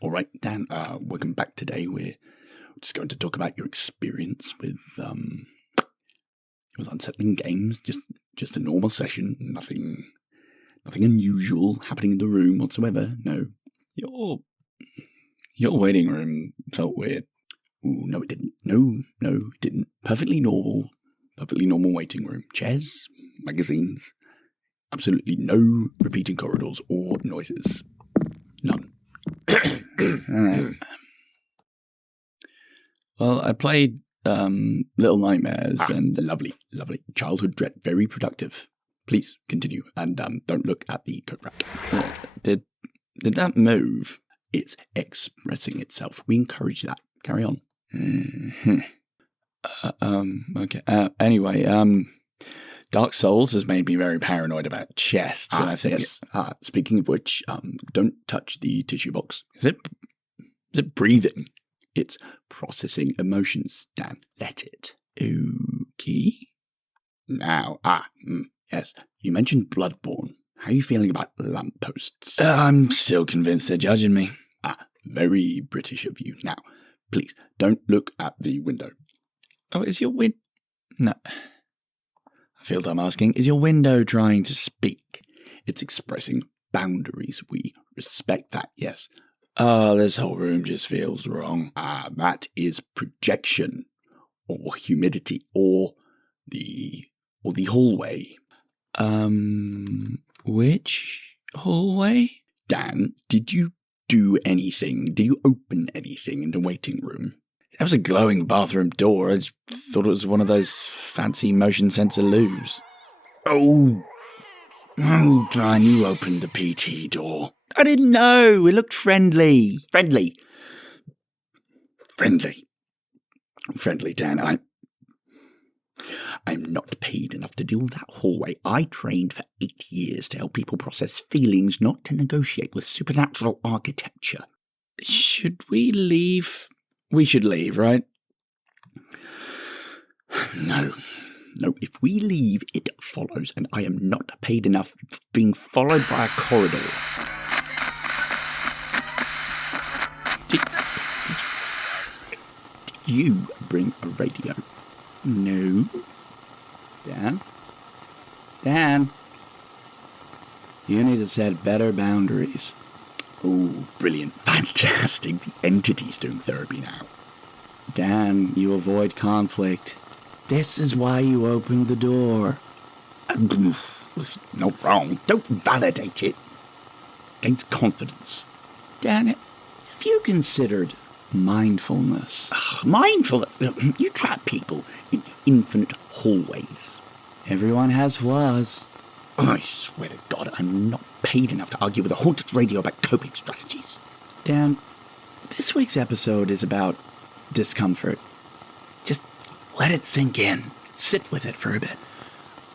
All right, Dan, welcome back today. We're just going to talk about your experience with unsettling games. Just a normal session. Nothing unusual happening in the room whatsoever. No. Your waiting room felt weird. Ooh, no, it didn't. No, it didn't. Perfectly normal waiting room. Chairs, magazines. Absolutely no repeating corridors or noises. None. Alright. Well, I played Little Nightmares and lovely. Childhood dread, very productive. Please continue and don't look at the coat rack. Did that move? It's expressing itself. We encourage that. Carry on. Mm-hmm. Okay. Anyway, Dark Souls has made me very paranoid about chests, and I think. Yes. Speaking of which, don't touch the tissue box. Is it breathing? It's processing emotions. Dan, let it. Okay. Now, yes. You mentioned Bloodborne. How are you feeling about lampposts? I'm still convinced they're judging me. Very British of you. Now, please don't look at the window. Oh, is your window? No. I feel dumb asking, is your window trying to speak? It's expressing boundaries. We respect that, yes. This whole room just feels wrong. That is projection, or humidity, or the hallway. Which hallway? Dan, did you do anything? Did you open anything in the waiting room? That was a glowing bathroom door. I just thought it was one of those fancy motion sensor loos. Oh, Dan, you opened the PT door. I didn't know. It looked friendly. Friendly, Dan. I'm not paid enough to deal with that hallway. I trained for 8 years to help people process feelings, not to negotiate with supernatural architecture. Should we leave? We should leave, right? No, if we leave, it follows, and I am not paid enough for being followed by a corridor. Did you bring a radio? No. Dan? You need to set better boundaries. Oh, brilliant. Fantastic. The entity's doing therapy now. Dan, you avoid conflict. This is why you opened the door. It's not wrong. Don't validate it. Gains confidence. Dan, have you considered mindfulness? Mindfulness? You trap people in infinite hallways. Everyone has flaws. I swear to God, I'm not paid enough to argue with a haunted radio about coping strategies. Dan, this week's episode is about discomfort. Just let it sink in. Sit with it for a bit.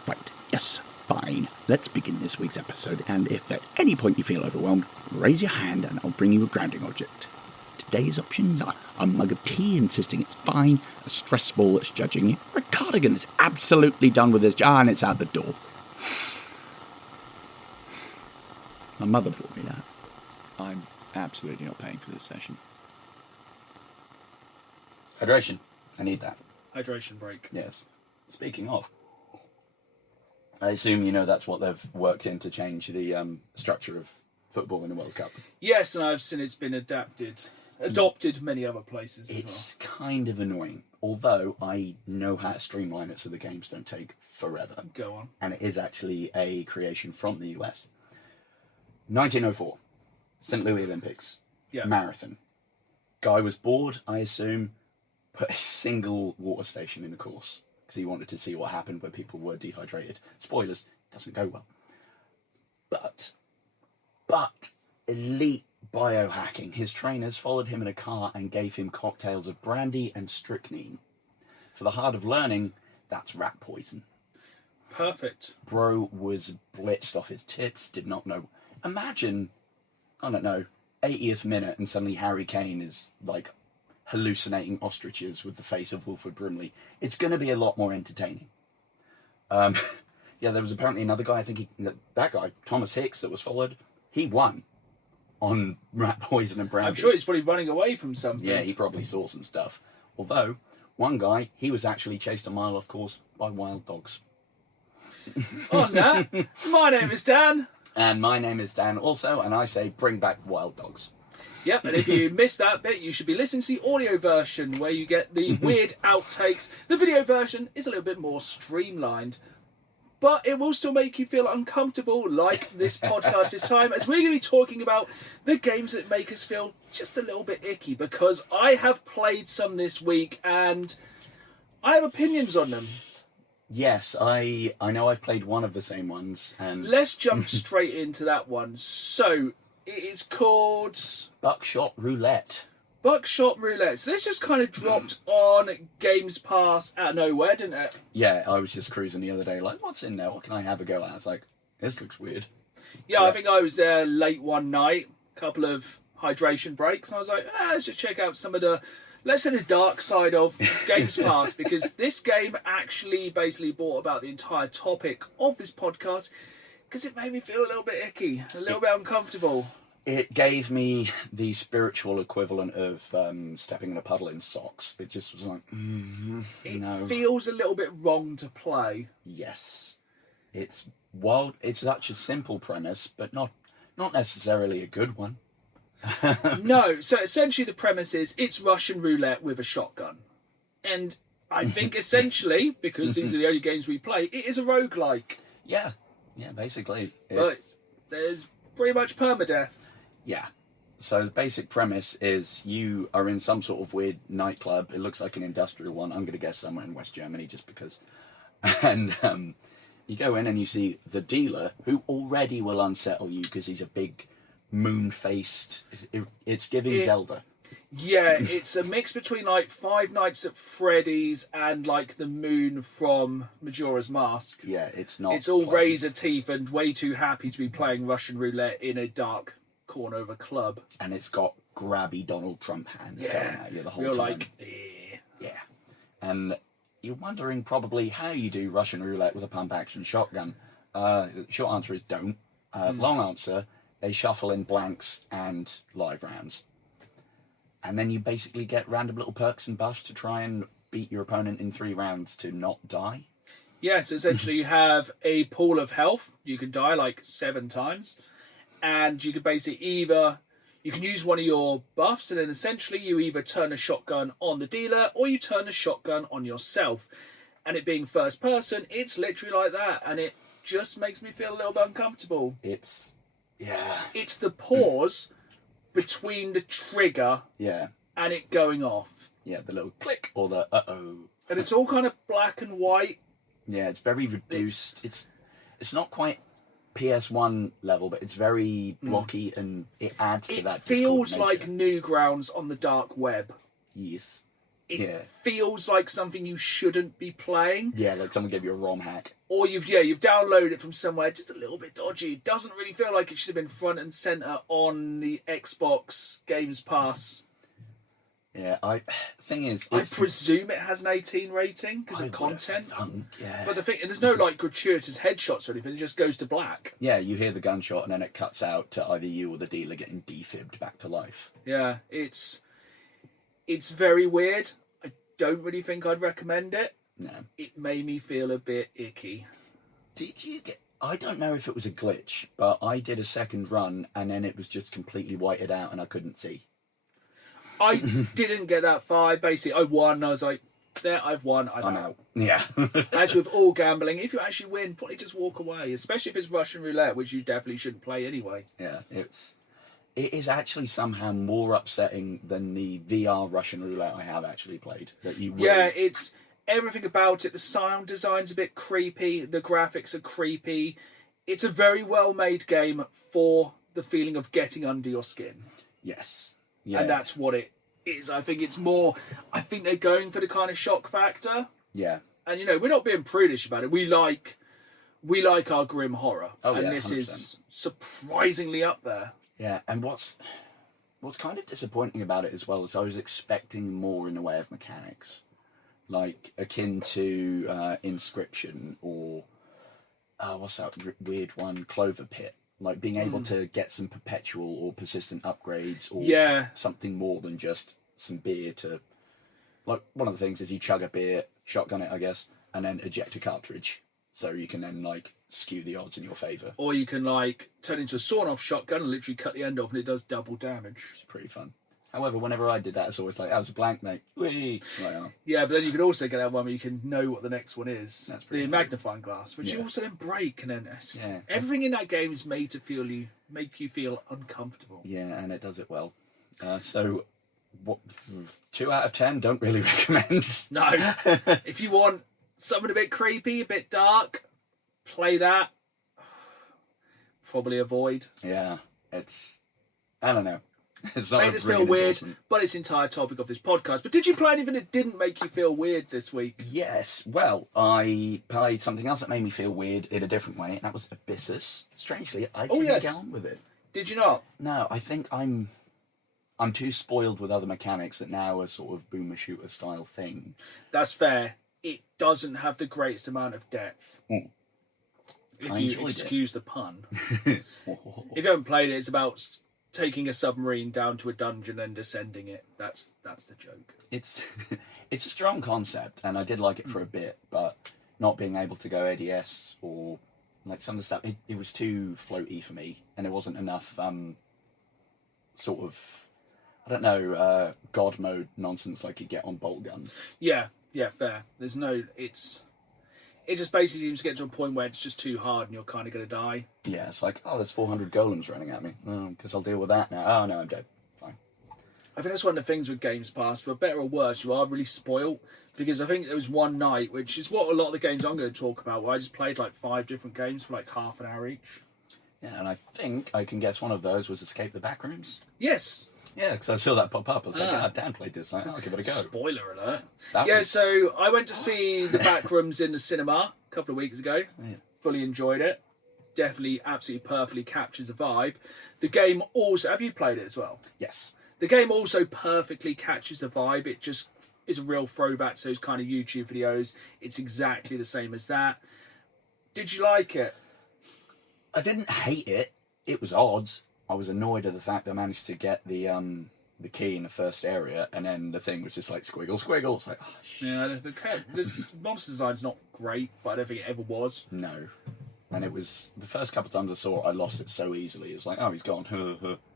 Right, yes, fine. Let's begin this week's episode, and if at any point you feel overwhelmed, raise your hand and I'll bring you a grounding object. Today's options are a mug of tea insisting it's fine, a stress ball that's judging you, or a cardigan that's absolutely done with its jar and it's out the door. My mother brought me that. I'm absolutely not paying for this session. Hydration. I need that. Hydration break. Yes. Speaking of, I assume you know that's what they've worked in to change the structure of football in the World Cup. Yes, and I've seen it's been adopted many other places. It's kind of annoying, although I know how to streamline it so the games don't take forever. Go on. And it is actually a creation from the US. 1904, St. Louis Olympics, marathon. Guy was bored, I assume, put a single water station in the course because he wanted to see what happened when people were dehydrated. Spoilers, doesn't go well. But elite biohacking. His trainers followed him in a car and gave him cocktails of brandy and strychnine. For the hard of learning, that's rat poison. Perfect. Bro was blitzed off his tits, did not know. Imagine, 80th minute and suddenly Harry Kane is like hallucinating ostriches with the face of Wilford Brimley. It's going to be a lot more entertaining. There was apparently another guy, that guy, Thomas Hicks, that was followed. He won. on rat poison and brandy. I'm sure he's probably running away from something. Yeah, he probably saw some stuff. Although, one guy, he was actually chased a mile off course by wild dogs. On that, my name is Dan. And my name is Dan also, and I say bring back wild dogs. Yep, and if you missed that bit, you should be listening to the audio version where you get the weird outtakes. The video version is a little bit more streamlined, but it will still make you feel uncomfortable like this podcast this time, as we're going to be talking about the games that make us feel just a little bit icky, because I have played some this week and I have opinions on them. Yes, I know I've played one of the same ones. And let's jump straight into that one. So, it is called Buckshot Roulette. Buckshot Roulette. So this just kind of dropped on Games Pass out of nowhere, didn't it? Yeah, I was just cruising the other day, like, what's in there? What can I have a go at? I was like, this looks weird. Yeah, I think I was there late one night, a couple of hydration breaks, and I was like, let's just check out some of the, let's say, the dark side of Games Pass, because this game actually basically brought about the entire topic of this podcast, because it made me feel a little bit icky, a little bit uncomfortable. It gave me the spiritual equivalent of stepping in a puddle in socks. It just was like, It feels a little bit wrong to play. Yes. It's wild. It's such a simple premise, but not necessarily a good one. No, so essentially the premise is it's Russian roulette with a shotgun. And I think essentially, because these are the only games we play, it is a roguelike. Yeah, basically. But there's pretty much permadeath. Yeah. So the basic premise is you are in some sort of weird nightclub. It looks like an industrial one. I'm going to guess somewhere in West Germany just because. And you go in and you see the dealer, who already will unsettle you because he's a big moon-faced... It's giving Zelda. Yeah, it's a mix between like Five Nights at Freddy's and like the moon from Majora's Mask. Yeah, it's not... It's all pleasant. razor teeth and way too happy to be playing Russian roulette in a dark corner of a club. And it's got grabby Donald Trump hands going at you the whole You're time. like, Yeah. And you're wondering probably how you do Russian roulette with a pump-action shotgun. Short answer is don't. Long answer, they shuffle in blanks and live rounds. And then you basically get random little perks and buffs to try and beat your opponent in 3 rounds to not die. yeah, so essentially you have a pool of health. You can die like 7 times. And you can basically you can use one of your buffs, and then essentially you either turn a shotgun on the dealer or you turn a shotgun on yourself. And it being first person, it's literally like that. And it just makes me feel a little bit uncomfortable. It's the pause between the trigger and it going off. Yeah, the little click or the uh-oh. And it's all kind of black and white. Yeah, it's very reduced. It's not quite PS1 level, but it's very blocky and it adds to that. It feels like Newgrounds on the dark web. Yes. It feels like something you shouldn't be playing. Yeah, like someone gave you a ROM hack. Or you've downloaded it from somewhere just a little bit dodgy. It doesn't really feel like it should have been front and centre on the Xbox Games Pass. Yeah, thing is, I presume it has an 18 rating because of content. Yeah. But the thing, there's no like gratuitous headshots or anything. It just goes to black. Yeah, you hear the gunshot and then it cuts out to either you or the dealer getting defibbed back to life. Yeah, it's very weird. I don't really think I'd recommend it. No. It made me feel a bit icky. Did you get... I don't know if it was a glitch, but I did a second run and then it was just completely whited out and I couldn't see. I didn't get that far. I won. And I was like, there, I've won. I'm out. Yeah. As with all gambling, if you actually win, probably just walk away, especially if it's Russian roulette, which you definitely shouldn't play anyway. Yeah, it is actually somehow more upsetting than the VR Russian roulette I have actually played. Yeah, it's everything about it. The sound design's a bit creepy. The graphics are creepy. It's a very well-made game for the feeling of getting under your skin. Yes. Yeah. And that's what it is. I think they're going for the kind of shock factor. Yeah. And, we're not being prudish about it. We like our grim horror. Oh, and yeah, this 100%. is surprisingly up there. Yeah, and what's kind of disappointing about it as well is I was expecting more in the way of mechanics. Like, akin to Inscription or... what's that weird one? Clover Pit. Like being able to get some perpetual or persistent upgrades, or something more than just some beer to... Like, one of the things is you chug a beer, shotgun it, I guess, and then eject a cartridge. So you can then, like, skew the odds in your favour. Or you can, like, turn into a sawn-off shotgun and literally cut the end off, and it does double damage. It's pretty fun. However, whenever I did that, it's always like, that was a blank, mate. Whee! Like, oh. Yeah, but then you can also get that one where you can know what the next one is. That's pretty the cool. magnifying glass, which you also then break, and then everything in that game is made to make you feel uncomfortable. Yeah, and it does it well. So, 2 out of 10, don't really recommend. No. If you want something a bit creepy, a bit dark, play that. Probably avoid. Yeah, it's... I don't know. It's not made us feel weird, but it's the entire topic of this podcast. But did you play anything that didn't make you feel weird this week? Yes. Well, I played something else that made me feel weird in a different way, and that was Abyssus. Strangely, I didn't get on with it. Did you not? No, I think I'm too spoiled with other mechanics that now are sort of boomer shooter style thing. That's fair. It doesn't have the greatest amount of depth. Mm. If you excuse the pun. If you haven't played it, it's about taking a submarine down to a dungeon and descending it. That's the joke. It's a strong concept, and I did like it for a bit, but not being able to go ADS or like some of the stuff, it was too floaty for me, and there wasn't enough sort of, I don't know, god mode nonsense like you get on Bolt Gun. Yeah, fair. There's no, it just basically seems to get to a point where it's just too hard and you're kind of going to die. Yeah, it's like, oh, there's 400 golems running at me. Because I'll deal with that now. Oh, no, I'm dead. Fine. I think that's one of the things with Games Pass. For better or worse, you are really spoilt. Because I think there was one night, which is what a lot of the games I'm going to talk about, where I just played like 5 different games for like half an hour each. Yeah, and I think I can guess one of those was Escape the Backrooms. Yes. Yeah, because I saw that pop up. I was like, Dan played this. I'll give it a go. Spoiler alert. So I went to see The Backrooms in the cinema a couple of weeks ago. Yeah. Fully enjoyed it. Definitely, absolutely perfectly captures the vibe. The game also... Have you played it as well? Yes. The game also perfectly catches the vibe. It just is a real throwback to those kind of YouTube videos. It's exactly the same as that. Did you like it? I didn't hate it. It was odd. I was annoyed at the fact I managed to get the key in the first area, and then the thing was just like squiggle. It's like, oh, shit. Yeah, this monster design's not great, but I don't think it ever was. No. And it was, the first couple of times I saw it, I lost it so easily. It was like, oh, he's gone.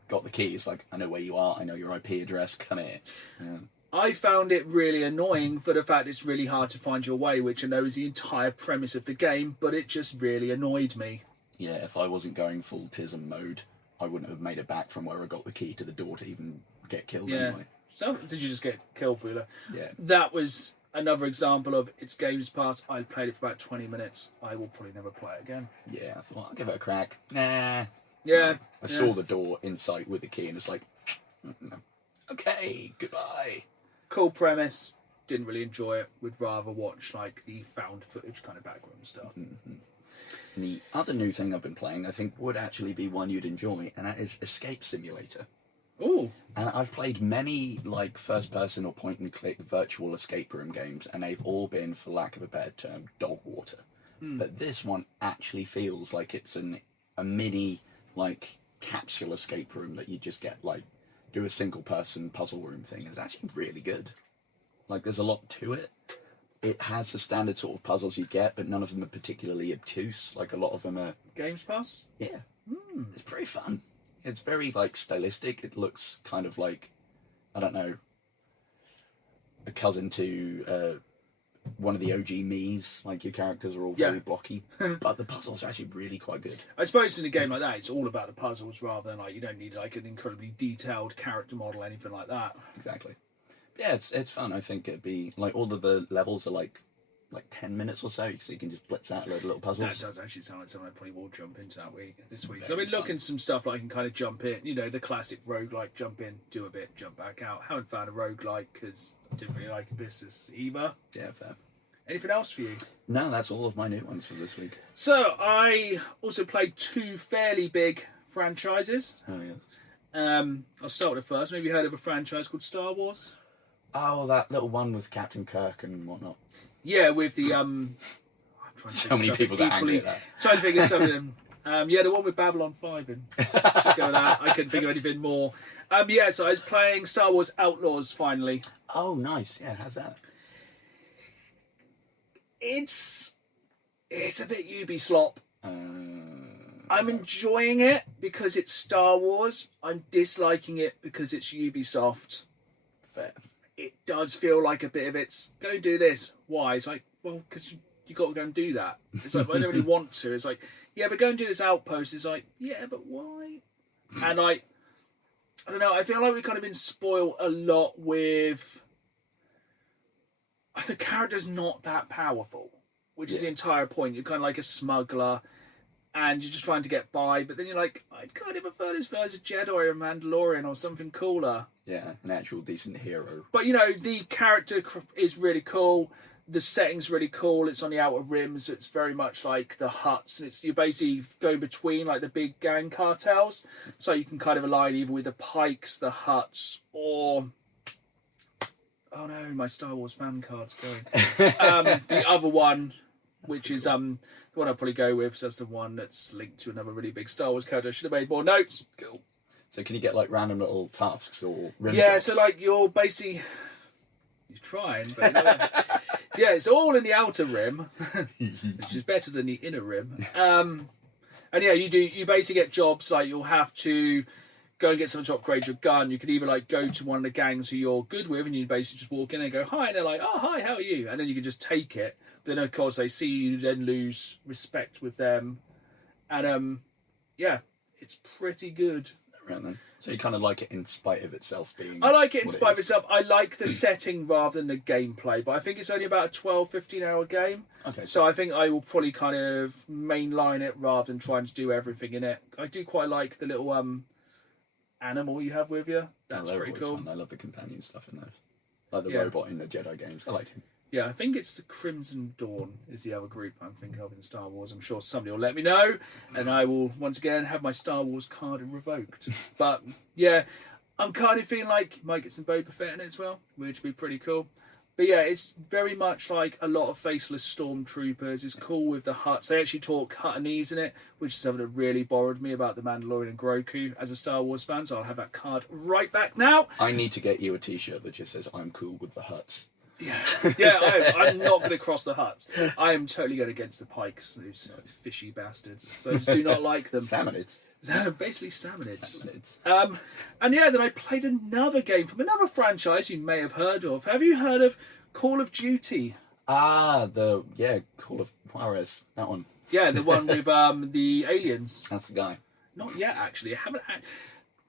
Got the key. It's like, I know where you are. I know your IP address. Come here. Yeah. I found it really annoying for the fact it's really hard to find your way, which I know is the entire premise of the game, but it just really annoyed me. Yeah, if I wasn't going full TISM mode, I wouldn't have made it back from where I got the key to the door to even get killed anyway. So did you just get killed, Wheeler? Yeah. That was another example of it's Games Pass. I played it for about 20 minutes. I will probably never play it again. Yeah, I thought, I'll give it a crack. Nah. Yeah. I saw the door in sight with the key and it's like, no. Okay, goodbye. Cool premise. Didn't really enjoy it. Would rather watch like the found footage kind of background stuff. Mm-hmm. The other new thing I've been playing, I think, would actually be one you'd enjoy, and that is Escape Simulator. Ooh. And I've played many, like, first-person or point-and-click virtual escape room games, and they've all been, for lack of a better term, dog water. But this one actually feels like it's a mini, like, capsule escape room that you just get, like, do a single-person puzzle room thing. It's actually really good. Like, there's a lot to it. It has the standard sort of puzzles you get, but none of them are particularly obtuse. Like, a lot of them are... Games Pass? Yeah. It's pretty fun. It's very, like, stylistic. It looks kind of like, I don't know, a cousin to one of the OG Mii's. Like, your characters are all very blocky. But the puzzles are actually really quite good. I suppose in a game like that, it's all about the puzzles rather than, like, you don't need, like, an incredibly detailed character model or anything like that. Exactly. Yeah, it's fun. I think it'd be like all of the levels are like 10 minutes or so you can just blitz out a load of little puzzles. That does actually sound like something I probably will jump into this week. So I've been looking at some stuff that I can kind of jump in. You know, the classic roguelike, jump in, do a bit, jump back out. Haven't found a roguelike because I didn't really like Abyssus either. Yeah, fair. Anything else for you? No, that's all of my new ones for this week. So I also played 2 fairly big franchises. Oh yeah. I'll start with the first. Maybe you heard of a franchise called Star Wars? Oh, that little one with Captain Kirk and whatnot. Yeah, with the I'm trying to so many people got angry at that. Trying to think of something The one with Babylon 5 in. Let's just go with that. I couldn't think of anything more. So I was playing Star Wars Outlaws finally. Oh, nice. Yeah, how's that? It's a bit Ubislop. I'm enjoying it because it's Star Wars. I'm disliking it because it's Ubisoft. Fair. It does feel like a bit of it's, go do this. Why? It's like, well, because you got to go and do that. It's like, I don't really want to. It's like, yeah, but go and do this outpost. It's like, yeah, but why? And I don't know, I feel like we've kind of been spoiled a lot with... The character's not that powerful, which is the entire point. You're kind of like a smuggler, and you're just trying to get by, but then you're like, I'd kind of prefer this guy as a Jedi or a Mandalorian or something cooler. Yeah, an actual decent hero. But, the character is really cool. The setting's really cool. It's on the Outer Rim, so it's very much like the Hutts. And you basically go between like the big gang cartels, so you can kind of align either with the Pikes, the Hutts, or... Oh no, my Star Wars fan card's going. The other one, which is the one I'll probably go with, so that's the one that's linked to another really big Star Wars character. I should have made more notes. Cool. So can you get like random little tasks or rim Yeah, jobs? so like you're basically... You're trying, but yeah, it's all in the Outer Rim, which is better than the Inner Rim. And yeah, you basically get jobs like you'll have to go and get someone to upgrade your gun. You could either like go to one of the gangs who you're good with, and you basically just walk in and go hi, and they're like, oh hi, how are you? And then you can just take it. But then of course they see you, then lose respect with them, and it's pretty good. Right then. So you kind of like it in spite of itself being... I like it in spite of itself. I like the setting rather than the gameplay, but I think it's only about a 12, 15-hour game. Okay. So I think I will probably kind of mainline it rather than trying to do everything in it. I do quite like the little animal you have with you. That's pretty cool. Fun. I love the companion stuff in those. Like the robot in the Jedi games. I like him. Yeah, I think it's the Crimson Dawn is the other group I'm thinking of in Star Wars. I'm sure somebody will let me know, and I will once again have my Star Wars card revoked. But yeah, I'm kind of feeling like you might get some Boba Fett in it as well, which would be pretty cool. But yeah, it's very much like a lot of faceless stormtroopers. It's cool with the Hutts. They actually talk Huttonese in it, which is something that really bothered me about the Mandalorian and Grogu as a Star Wars fan. So I'll have that card right back now. I need to get you a T-shirt that just says "I'm cool with the Hutts." Yeah, I'm not going to cross the Hutts. I am totally going against the Pikes, those fishy bastards. So I just do not like them. Salmonids. Basically salmonids. And yeah, then I played another game from another franchise you may have heard of. Have you heard of Call of Duty? Call of Juarez. That one. Yeah, the one with the aliens. That's the guy. Not yet, actually. I haven't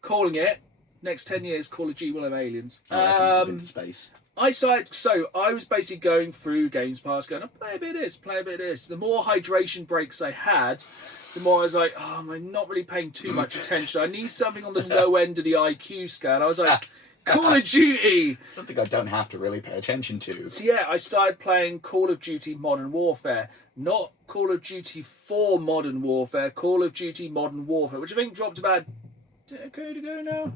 calling it. Next 10 years, Call of Duty will have aliens. Into space. I was basically going through Games Pass going, play a bit of this, play a bit of this. The more hydration breaks I had, the more I was like, I'm not really paying too much attention. I need something on the low end of the IQ scale. I was like, Call of Duty. Something I don't have to really pay attention to. So yeah, I started playing Call of Duty Modern Warfare. Not Call of Duty 4 Modern Warfare, Call of Duty Modern Warfare, which I think dropped about a decade ago now.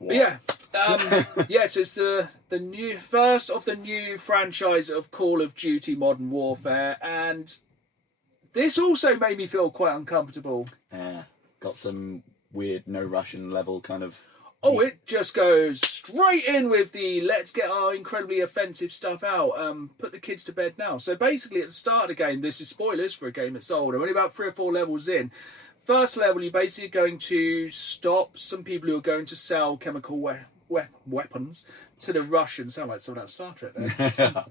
But yeah, so it's the new first of the new franchise of Call of Duty Modern Warfare, and this also made me feel quite uncomfortable. Yeah, got some weird no Russian level kind of... Oh, it just goes straight in with the let's get our incredibly offensive stuff out. Put the kids to bed now. So basically at the start of the game, this is spoilers for a game that's old. I'm only about 3 or 4 levels in. First level, you're basically going to stop some people who are going to sell chemical weapons to the Russians. Sound like someone out of Star Trek there.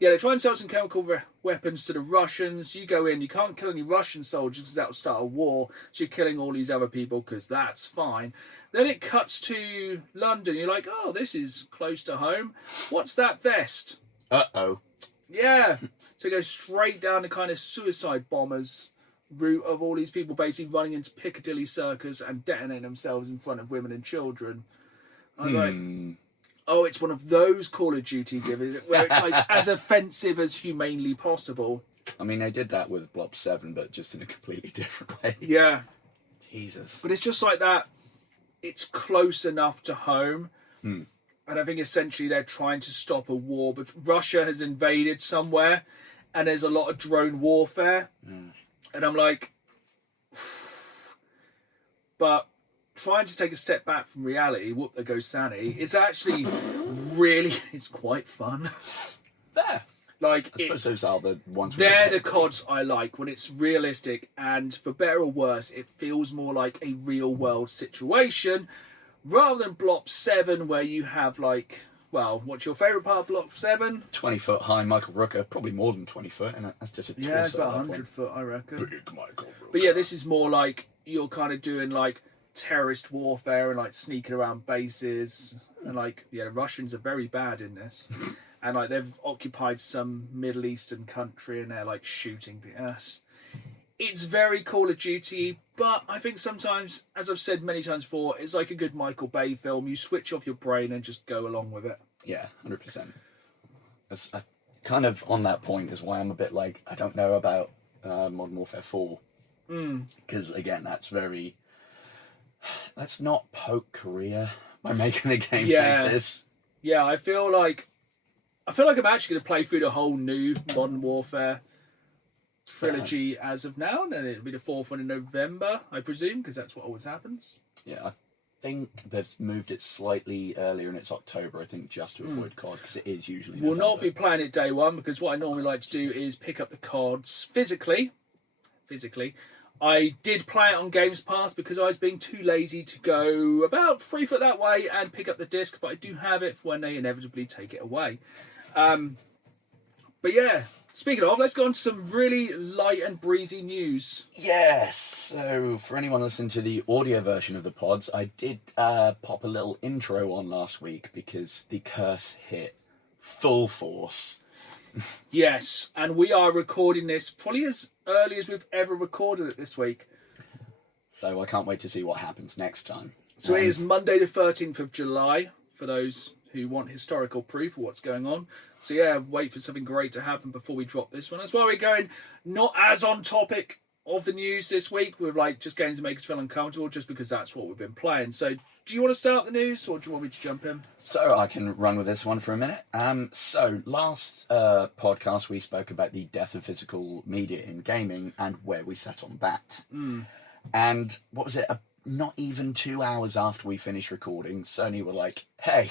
They try and sell some chemical weapons to the Russians. You go in, you can't kill any Russian soldiers because that will start a war. So you're killing all these other people because that's fine. Then it cuts to London. You're like, oh, this is close to home. What's that vest? Uh-oh. Yeah. So it goes straight down the kind of suicide bombers route of all these people basically running into Piccadilly Circus and detonating themselves in front of women and children. I was like, oh, it's one of those Call of Duties where it's like as offensive as humanely possible. I mean, they did that with Blob 7, but just in a completely different way. Yeah. Jesus. But it's just like that. It's close enough to home. And I think essentially they're trying to stop a war, but Russia has invaded somewhere. and there's a lot of drone warfare. And I'm like, but trying to take a step back from reality, whoop, there goes Sani, it's actually really, it's quite fun. Fair. Like, I suppose those are the ones. They're the CODs I like, when it's realistic, and for better or worse, it feels more like a real world situation rather than Block 7, where you have like, well, what's your favourite part of Block 7? 20-foot high Michael Rooker, probably more than 20 foot, and that's just a torso. Yeah, it's about 100 foot, I reckon. Big Michael Rooker. But yeah, this is more like you're kind of doing like terrorist warfare and like sneaking around bases, and like, yeah, the Russians are very bad in this. And like they've occupied some Middle Eastern country and they're like shooting us. It's very Call of Duty, but I think sometimes, as I've said many times before, it's like a good Michael Bay film. You switch off your brain and just go along with it. Yeah, 100%. I kind of on that point is why I'm a bit like, I don't know about Modern Warfare 4. Because again, that's not poke Korea by making a game like this. Yeah, I feel like I'm actually going to play through the whole new Modern Warfare trilogy as of now, and then it'll be the fourth one in November, I presume, because that's what always happens. Yeah, I think they've moved it slightly earlier, and it's October, I think, just to avoid COD, because it is usually November. We'll not be playing it day one, because what I normally like to do is pick up the CODs physically. I did play it on Games Pass because I was being too lazy to go about 3 foot that way and pick up the disc, but I do have it for when they inevitably take it away. But yeah, speaking of, let's go on to some really light and breezy news. Yes, so for anyone listening to the audio version of the pods, I did pop a little intro on last week because the curse hit full force. Yes, and we are recording this probably as early as we've ever recorded it this week. So I can't wait to see what happens next time. So it is Monday the 13th of July, for those who want historical proof of what's going on. So yeah, wait for something great to happen before we drop this one. That's why we're going not as on topic of the news this week. We're like just games that make us feel uncomfortable, just because that's what we've been playing. So do you want to start the news, or do you want me to jump in? So I can run with this one for a minute. So last podcast we spoke about the death of physical media in gaming and where we sat on that. And what was it? Not even 2 hours after we finished recording, Sony were like, "Hey,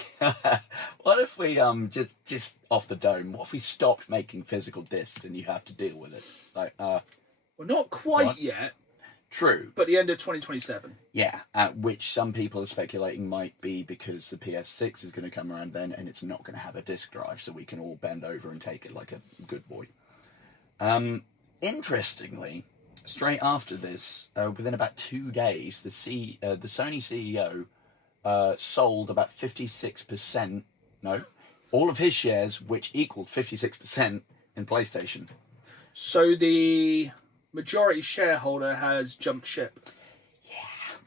what if we just off the dome? What if we stopped making physical discs and you have to deal with it?" Like, well, not quite yet. True, but the end of 2027. Yeah, which some people are speculating might be because the PS6 is going to come around then, and it's not going to have a disc drive, so we can all bend over and take it like a good boy. Interestingly, straight after this, within about 2 days, the Sony CEO sold about 56%, all of his shares, which equaled 56% in PlayStation. So the majority shareholder has jumped ship. Yeah.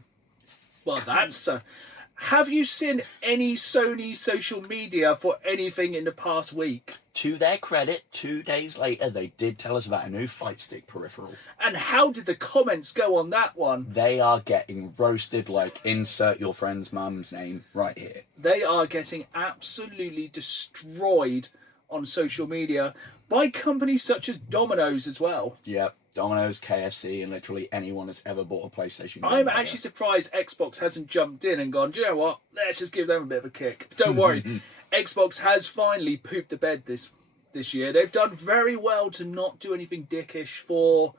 Well, that's... have you seen any Sony social media for anything in the past week? To their credit, 2 days later, they did tell us about a new fight stick peripheral. And how did the comments go on that one? They are getting roasted like insert your friend's mum's name right here. They are getting absolutely destroyed on social media by companies such as Domino's as well. Yep. Domino's, KFC, and literally anyone that's ever bought a PlayStation. I'm actually surprised Xbox hasn't jumped in and gone, do you know what? Let's just give them a bit of a kick. But don't worry, Xbox has finally pooped the bed this year. They've done very well to not do anything dickish for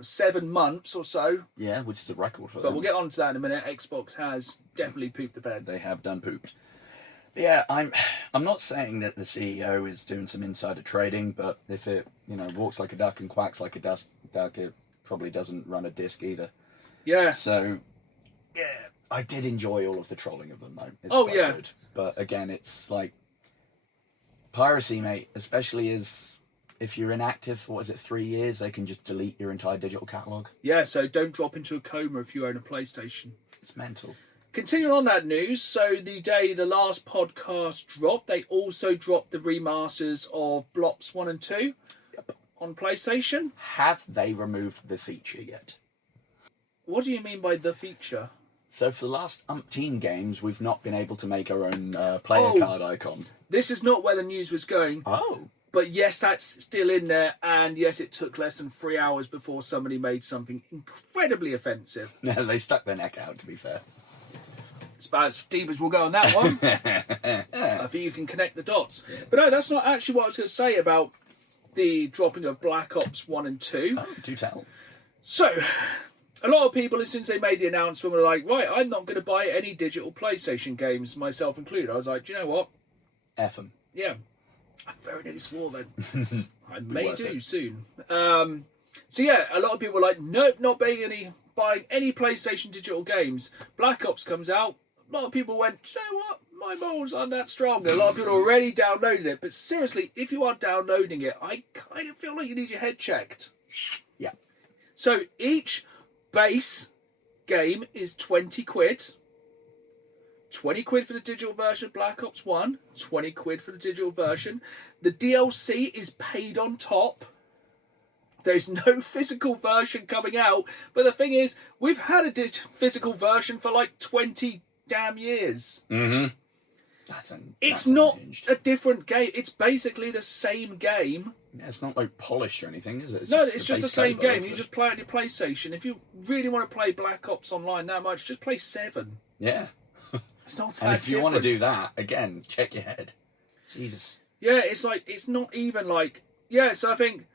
7 months or so. Yeah, which is a record for them. But we'll get on to that in a minute. Xbox has definitely pooped the bed. They have done pooped. But yeah, I'm not saying that the CEO is doing some insider trading, but if it walks like a duck and quacks like a duck, it probably doesn't run a disc either. Yeah. So yeah, I did enjoy all of the trolling of them though. It's quite good. But again, it's like piracy, mate. Especially as if you're inactive for 3 years, they can just delete your entire digital catalogue. Yeah. So don't drop into a coma if you own a PlayStation. It's mental. Continuing on that news, so the day the last podcast dropped, they also dropped the remasters of Blops 1 and 2 on PlayStation. Have they removed the feature yet? What do you mean by the feature? So for the last umpteen games, we've not been able to make our own player card icon. This is not where the news was going. Oh. But yes, that's still in there, and yes, it took less than 3 hours before somebody made something incredibly offensive. Yeah, they stuck their neck out, to be fair. It's about as deep as we'll go on that one. I think you can connect the dots. But no, that's not actually what I was going to say about the dropping of Black Ops 1 and 2. Oh, do tell. So, a lot of people, as soon as they made the announcement, were like, right, I'm not going to buy any digital PlayStation games, myself included. I was like, do you know what? F them. Yeah. I very nearly swore then. I may do it. soon. So yeah, a lot of people were like, nope, not buying any PlayStation digital games. Black Ops comes out. A lot of people went, you know what? My morals aren't that strong. A lot of people already downloaded it. But seriously, if you are downloading it, I kind of feel like you need your head checked. Yeah. So each base game is 20 quid. 20 quid for the digital version of Black Ops 1, 20 quid for the digital version. The DLC is paid on top. There's no physical version coming out. But the thing is, we've had a physical version for like 20 damn years. Mm-hmm. It's not a different game. It's basically the same game. Yeah, it's not like polished or anything, is it? It's just the same game. You just play it on your PlayStation. If you really want to play Black Ops Online that much, just play 7. Yeah. It's not that And if you different. want to do that, again, check your head. Jesus. Yeah, it's like, it's not even like... Yeah, so I think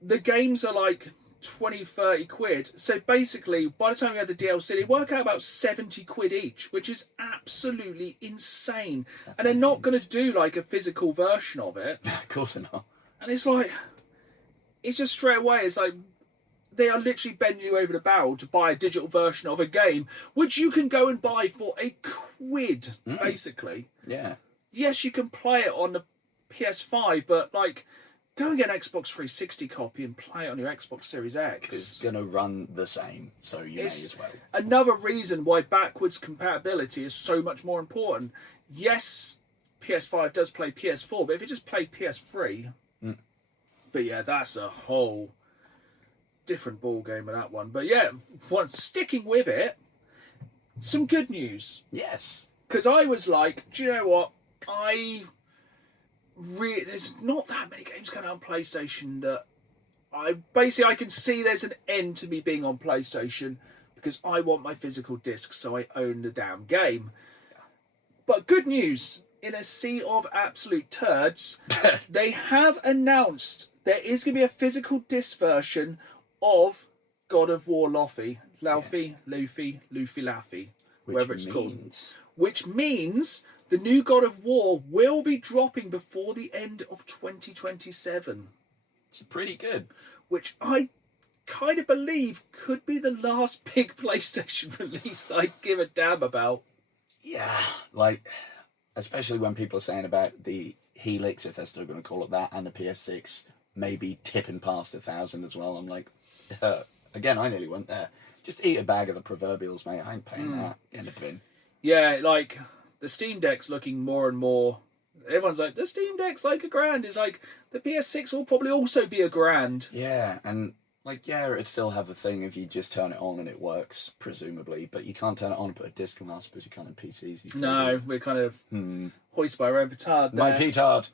the games are like 20, 30 quid. So basically, by the time you have the DLC, they work out about 70 quid each, which is absolutely insane. And they're not going to do like a physical version of it. Of course they're not. And it's like... It's just straight away, it's like... They are literally bending you over the barrel to buy a digital version of a game, which you can go and buy for a quid, basically. Yeah. Yes, you can play it on the PS5, but like, go and get an Xbox 360 copy and play it on your Xbox Series X. It's going to run the same, so you may as well. Another reason why backwards compatibility is so much more important. Yes, PS5 does play PS4, but if you just play PS3... But yeah, that's a whole... different ball game of that one. But yeah, sticking with it, some good news. Yes. Because I was like, do you know what? There's not that many games coming out on PlayStation that I can see there's an end to me being on PlayStation because I want my physical disc, so I own the damn game. But good news, in a sea of absolute turds, they have announced there is going to be a physical disc version of God of War Luffy, whatever it's called. Which means the new God of War will be dropping before the end of 2027. It's pretty good. Which I kind of believe could be the last big PlayStation release that I give a damn about. Yeah, like, especially when people are saying about the Helix, if they're still going to call it that, and the PS6 maybe tipping past 1,000 as well. I'm like... again, I nearly went there. Just eat a bag of the proverbials, mate. I ain't paying that in the bin. Yeah, like the Steam Deck's looking more and more. Everyone's like, the Steam Deck's like $1,000. It's like the PS6 will probably also be $1,000. Yeah, and like, yeah, it'd still have the thing if you just turn it on and it works, presumably. But you can't turn it on and put a disc on. I suppose you can't in PCs. No, we're kind of hoisted by our own petard there. My petard.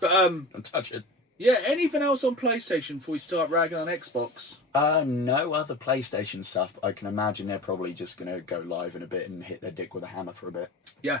But don't touch it. Yeah, anything else on PlayStation before we start ragging on Xbox? No other PlayStation stuff. I can imagine they're probably just going to go live in a bit and hit their dick with a hammer for a bit. Yeah.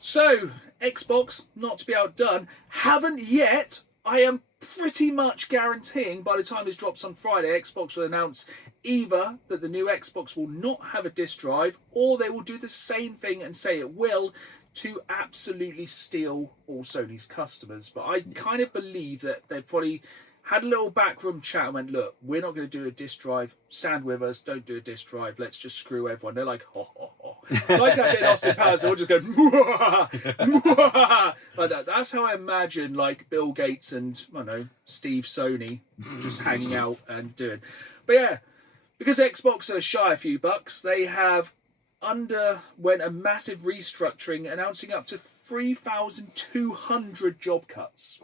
So, Xbox, not to be outdone, haven't yet. I am pretty much guaranteeing by the time this drops on Friday, Xbox will announce either that the new Xbox will not have a disc drive, or they will do the same thing and say it will, to absolutely steal all Sony's customers. But I kind of believe that they probably had a little backroom chat and went, look, we're not going to do a disc drive. Stand with us. Don't do a disc drive. Let's just screw everyone. They're like, ho, ho, ho. Like that bit in Austin Powers, they'll just go, mwah, mwah, like that. That's how I imagine, like, Bill Gates and, I don't know, Steve Sony just hanging out and doing. But yeah, because Xbox are shy a few bucks, they have underwent a massive restructuring, announcing up to 3,200 job cuts.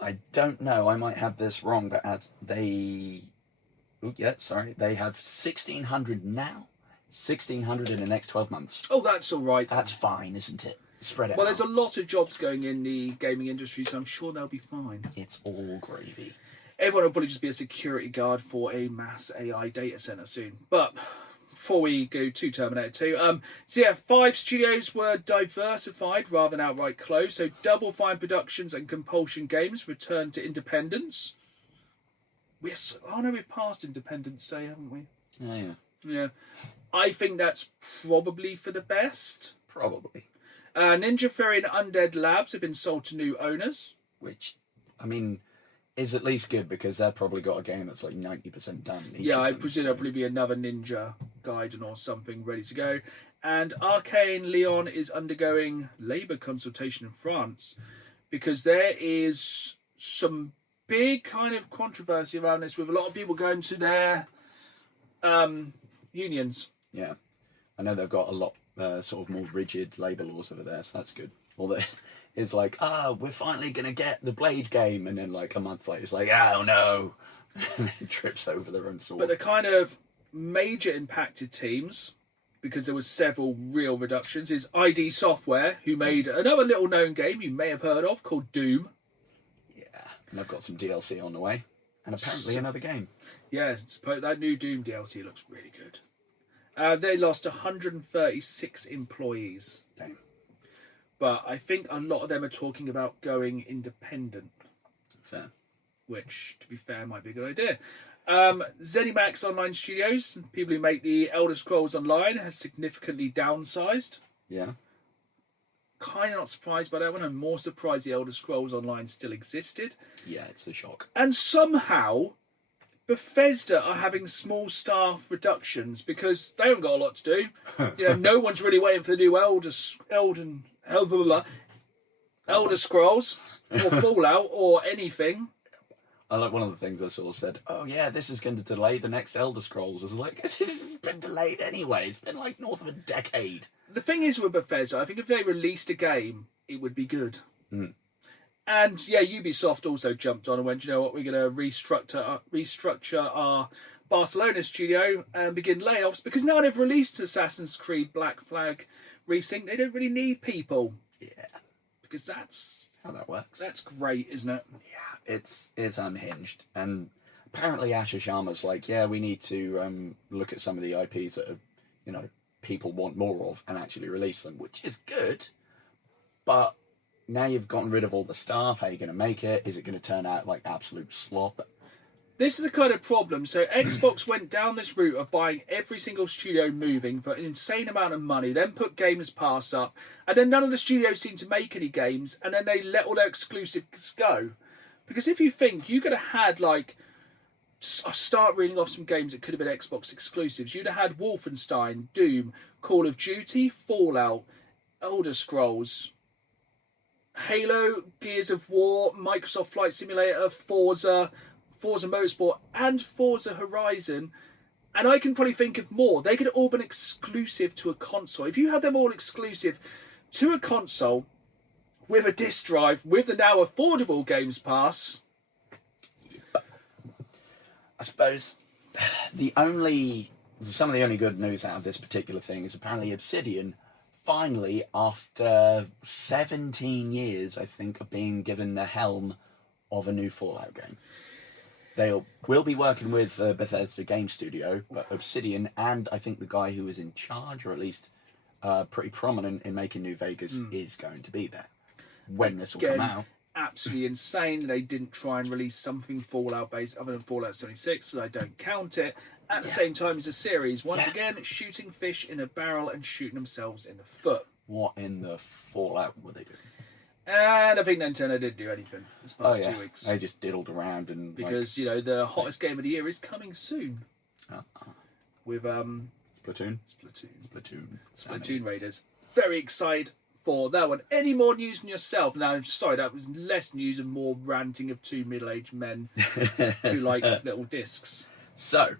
I don't know, I might have this wrong, but they have 1,600 now. 1,600 in the next 12 months. Oh, that's all right. That's fine, isn't it? Spread it Well, out. there's a lot of jobs going in the gaming industry, so I'm sure they'll be fine. It's all gravy. Everyone will probably just be a security guard for a mass AI data center soon. But before we go to Terminator 2, so yeah, 5 studios were diversified rather than outright closed. So Double Fine Productions and Compulsion Games returned to independence. We've passed Independence Day, haven't we? Oh, yeah. Yeah. I think that's probably for the best. Probably. Ninja Theory and Undead Labs have been sold to new owners. Which, I mean, is at least good because they've probably got a game that's like 90% done. Yeah, I presume there'll probably be another Ninja Gaiden or something ready to go. And Arcane Leon is undergoing labour consultation in France because there is some big kind of controversy around this with a lot of people going to their unions. Yeah. I know they've got a lot sort of more rigid labour laws over there, so that's good. Although it's like, we're finally going to get the Blade game, and then like a month later it's like, oh no, and then trips over their own sword. But the kind of major impacted teams, because there was several real reductions, is ID Software, who made another little known game you may have heard of called Doom. Yeah, and they've got some DLC on the way, and apparently another game. Yeah, that new Doom DLC looks really good. They lost 136 employees. Damn. But I think a lot of them are talking about going independent. Fair. Which, to be fair, might be a good idea. ZeniMax Online Studios, people who make the Elder Scrolls Online, has significantly downsized. Yeah. Kind of not surprised by that one. I'm more surprised the Elder Scrolls Online still existed. Yeah, it's a shock. And somehow, Bethesda are having small staff reductions because they haven't got a lot to do. No one's really waiting for the new Elder Scrolls or Fallout or anything. I like one of the things I sort of said, oh yeah, this is going to delay the next Elder Scrolls. I was like, this has been delayed anyway. It's been like north of a decade. The thing is with Bethesda, I think if they released a game, it would be good. Mm. And yeah, Ubisoft also jumped on and went, you know what, we're going to restructure our Barcelona studio and begin layoffs because now they've released Assassin's Creed Black Flag Resync. They don't really need people. Yeah. Because that's how that works. That's great, isn't it? Yeah, it's unhinged. And apparently Asher Sharma's like, yeah, we need to look at some of the IPs that are, people want more of and actually release them, which is good. But now you've gotten rid of all the staff, how are you going to make it? Is it going to turn out like absolute slop? This is the kind of problem. So Xbox went down this route of buying every single studio moving for an insane amount of money, then put Games Pass up, and then none of the studios seemed to make any games, and then they let all their exclusives go. Because if you think, you could have had like, I'll start reading off some games that could have been Xbox exclusives. You'd have had Wolfenstein, Doom, Call of Duty, Fallout, Elder Scrolls, Halo, Gears of War, Microsoft Flight Simulator, Forza Motorsport, and Forza Horizon. And I can probably think of more. They could have all been exclusive to a console. If you had them all exclusive to a console with a disc drive, with the now affordable Games Pass. I suppose some of the only good news out of this particular thing is apparently Obsidian finally, after 17 years, I think, of being given the helm of a new Fallout game. They will be working with Bethesda Game Studio, but Obsidian and I think the guy who is in charge, or at least pretty prominent in making New Vegas, is going to be there when this will come out. Absolutely insane they didn't try and release something Fallout based other than Fallout 76, so I don't count it. At the same time as a series, once again, shooting fish in a barrel and shooting themselves in the foot. What in the Fallout were they doing? And I think Nintendo didn't do anything this past 2 weeks. They just diddled around and because the hottest game of the year is coming soon. With Splatoon. Splatoon Raiders. Very excited for that one. Any more news from yourself? Now, I'm sorry, that was less news and more ranting of two middle-aged men who like little discs. So,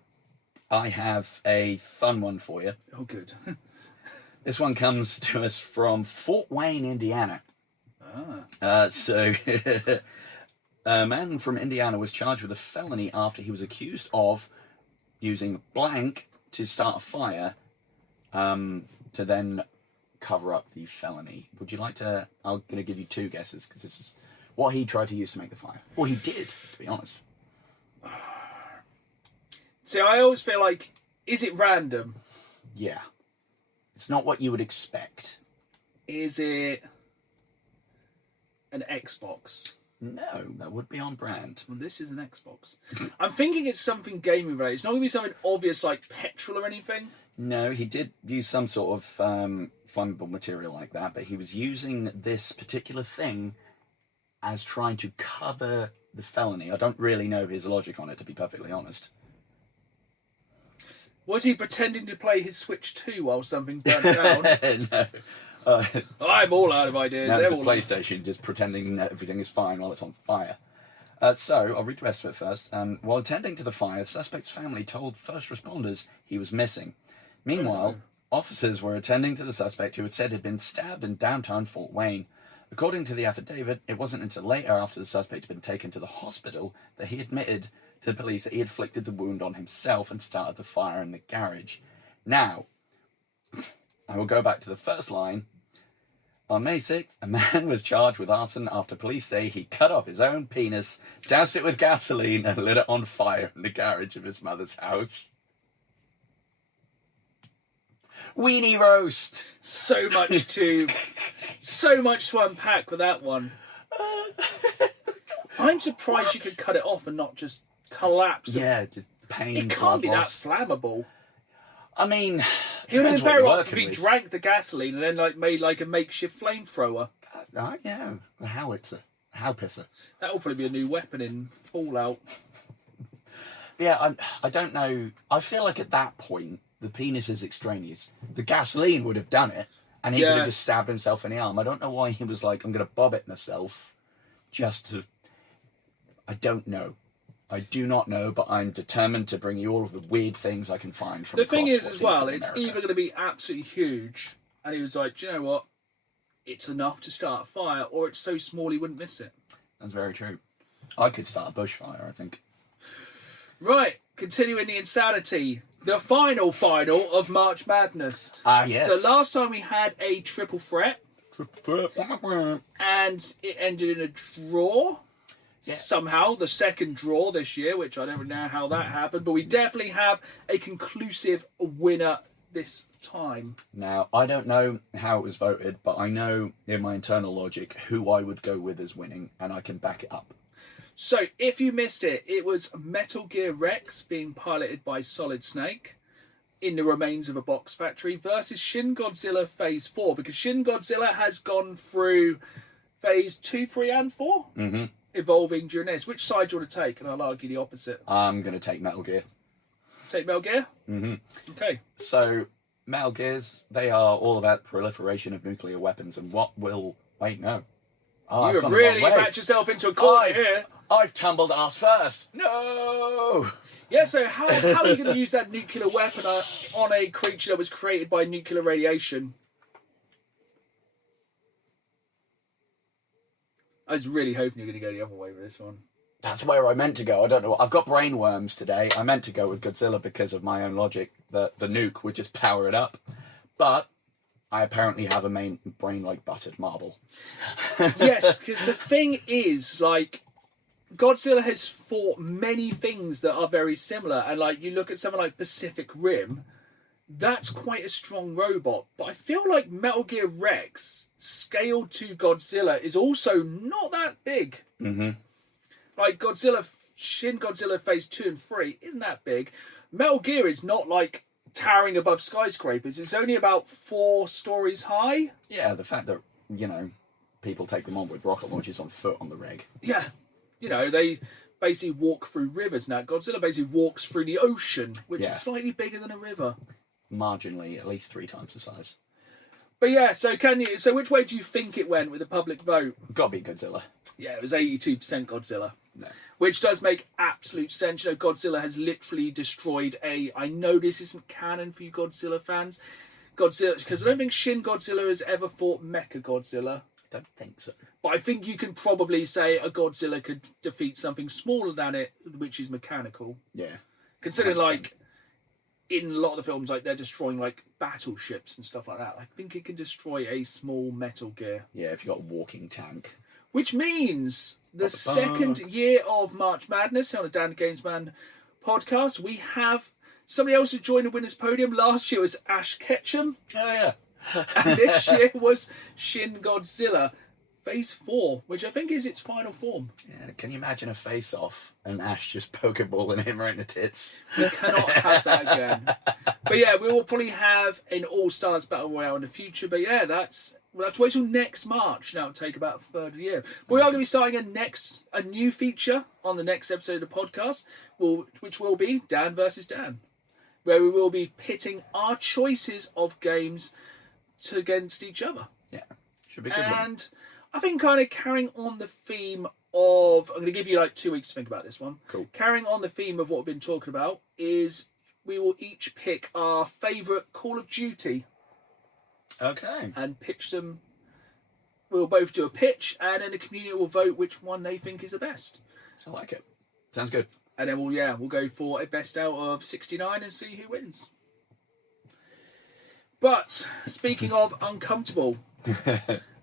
I have a fun one for you. Oh, good. This one comes to us from Fort Wayne, Indiana. So, a man from Indiana was charged with a felony after he was accused of using blank to start a fire, to then cover up the felony. Would you like to... I'm going to give you 2 guesses, because this is what he tried to use to make the fire. Or he did, to be honest. See, I always feel like, is it random? Yeah. It's not what you would expect. Is it an Xbox? No, that would be on brand. Well, this is an Xbox. I'm thinking it's something gaming related. It's not going to be something obvious like petrol or anything. No, he did use some sort of flammable material like that, but he was using this particular thing as trying to cover the felony. I don't really know his logic on it, to be perfectly honest. Was he pretending to play his Switch 2 while something burned down? No. I'm all out of ideas. Now it's a PlayStation just pretending that everything is fine while it's on fire. So, I'll read the rest of it first. While attending to the fire, the suspect's family told first responders he was missing. Meanwhile, officers were attending to the suspect who had said had been stabbed in downtown Fort Wayne. According to the affidavit, it wasn't until later after the suspect had been taken to the hospital that he admitted to the police that he had inflicted the wound on himself and started the fire in the garage. Now, I will go back to the first line. On May 6th, a man was charged with arson after police say he cut off his own penis, doused it with gasoline, and lit it on fire in the garage of his mother's house. Weenie roast! So much to unpack with that one. I'm surprised you could cut it off and not just collapse. Yeah, just pain. It can't be that flammable. I mean, he would have been better off if he drank the gasoline and then made a makeshift flamethrower. Yeah, a howitzer, a howpisser. That will probably be a new weapon in Fallout. Yeah, I don't know. I feel like at that point the penis is extraneous. The gasoline would have done it, and he could have just stabbed himself in the arm. I don't know why he was like, I'm going to bob it myself, just to. I don't know. I do not know, but I'm determined to bring you all of the weird things I can find from. The thing is, as well, it's either going to be absolutely huge, and he was like, do you know what? It's enough to start a fire, or it's so small he wouldn't miss it. That's very true. I could start a bushfire, I think. Right, continuing the insanity. The final of March Madness. Yes. So last time we had a triple threat. And it ended in a draw. Yeah. Somehow, the second draw this year, which I don't know how that happened, but we definitely have a conclusive winner this time. Now, I don't know how it was voted, but I know in my internal logic who I would go with as winning, and I can back it up. So, if you missed it, it was Metal Gear Rex being piloted by Solid Snake in the remains of a box factory versus Shin Godzilla Phase 4, because Shin Godzilla has gone through Phase 2, 3 and 4. Mm-hmm. Evolving during this. Which side do you want to take? And I'll argue the opposite. I'm going to take Metal Gear. Take Metal Gear? Mm-hmm. Okay. So, Metal Gears, they are all about proliferation of nuclear weapons and what will... Wait, no. Oh, you have really backed yourself into a corner here. I've tumbled ass first. No! Yeah, so how are you going to use that nuclear weapon on a creature that was created by nuclear radiation? I was really hoping you were going to go the other way with this one. That's where I meant to go. I don't know. I've got brain worms today. I meant to go with Godzilla because of my own logic that the nuke would just power it up. But I apparently have a main brain like buttered marble. Yes, because the thing is, Godzilla has fought many things that are very similar. And, you look at something like Pacific Rim, that's quite a strong robot. But I feel like Metal Gear Rex, scaled to Godzilla, is also not that big. Mm-hmm. Shin Godzilla Phase 2 and 3 isn't that big. Metal Gear is not, towering above skyscrapers. It's only about 4 stories high. Yeah, the fact that, people take them on with rocket launches on foot on the reg. Yeah. They basically walk through rivers now. Godzilla basically walks through the ocean, which is slightly bigger than a river. Marginally, at least 3 times the size. But yeah, so which way do you think it went with the public vote? Gotta be Godzilla. Yeah, it was 82% Godzilla. No. Which does make absolute sense. Godzilla has literally destroyed I know this isn't canon for you Godzilla fans. Godzilla, because I don't think Shin Godzilla has ever fought Mecha Godzilla. I don't think so. But I think you can probably say a Godzilla could defeat something smaller than it, which is mechanical. Yeah. Considering, in a lot of the films, like they're destroying like battleships and stuff like that. I think it can destroy a small Metal Gear. Yeah, if you've got a walking tank. Which means the second year of March Madness on the Dan Games Man podcast, we have somebody else who joined the winner's podium. Last year was Ash Ketchum. Oh, yeah. And this year was Shin Godzilla Phase 4, which I think is its final form. Yeah, can you imagine a face-off and Ash just pokeballing him right in the tits? We cannot have that again. But yeah, we will probably have an All-Stars Battle Royale in the future. But yeah, we'll have to wait till next March. Now it'll take about a third of the year. But we are going to be starting a new feature on the next episode of the podcast, which will be Dan versus Dan, where we will be pitting our choices of games against each other. Yeah, should be a good one. And I think kind of carrying on the theme of... I'm going to give you like 2 weeks to think about this one. Cool. Carrying on the theme of what we've been talking about is we will each pick our favourite Call of Duty. Okay. And pitch them. We'll both do a pitch, and then the community will vote which one they think is the best. I like it. Sounds good. And then we'll go for a best out of 69 and see who wins. But speaking of uncomfortable,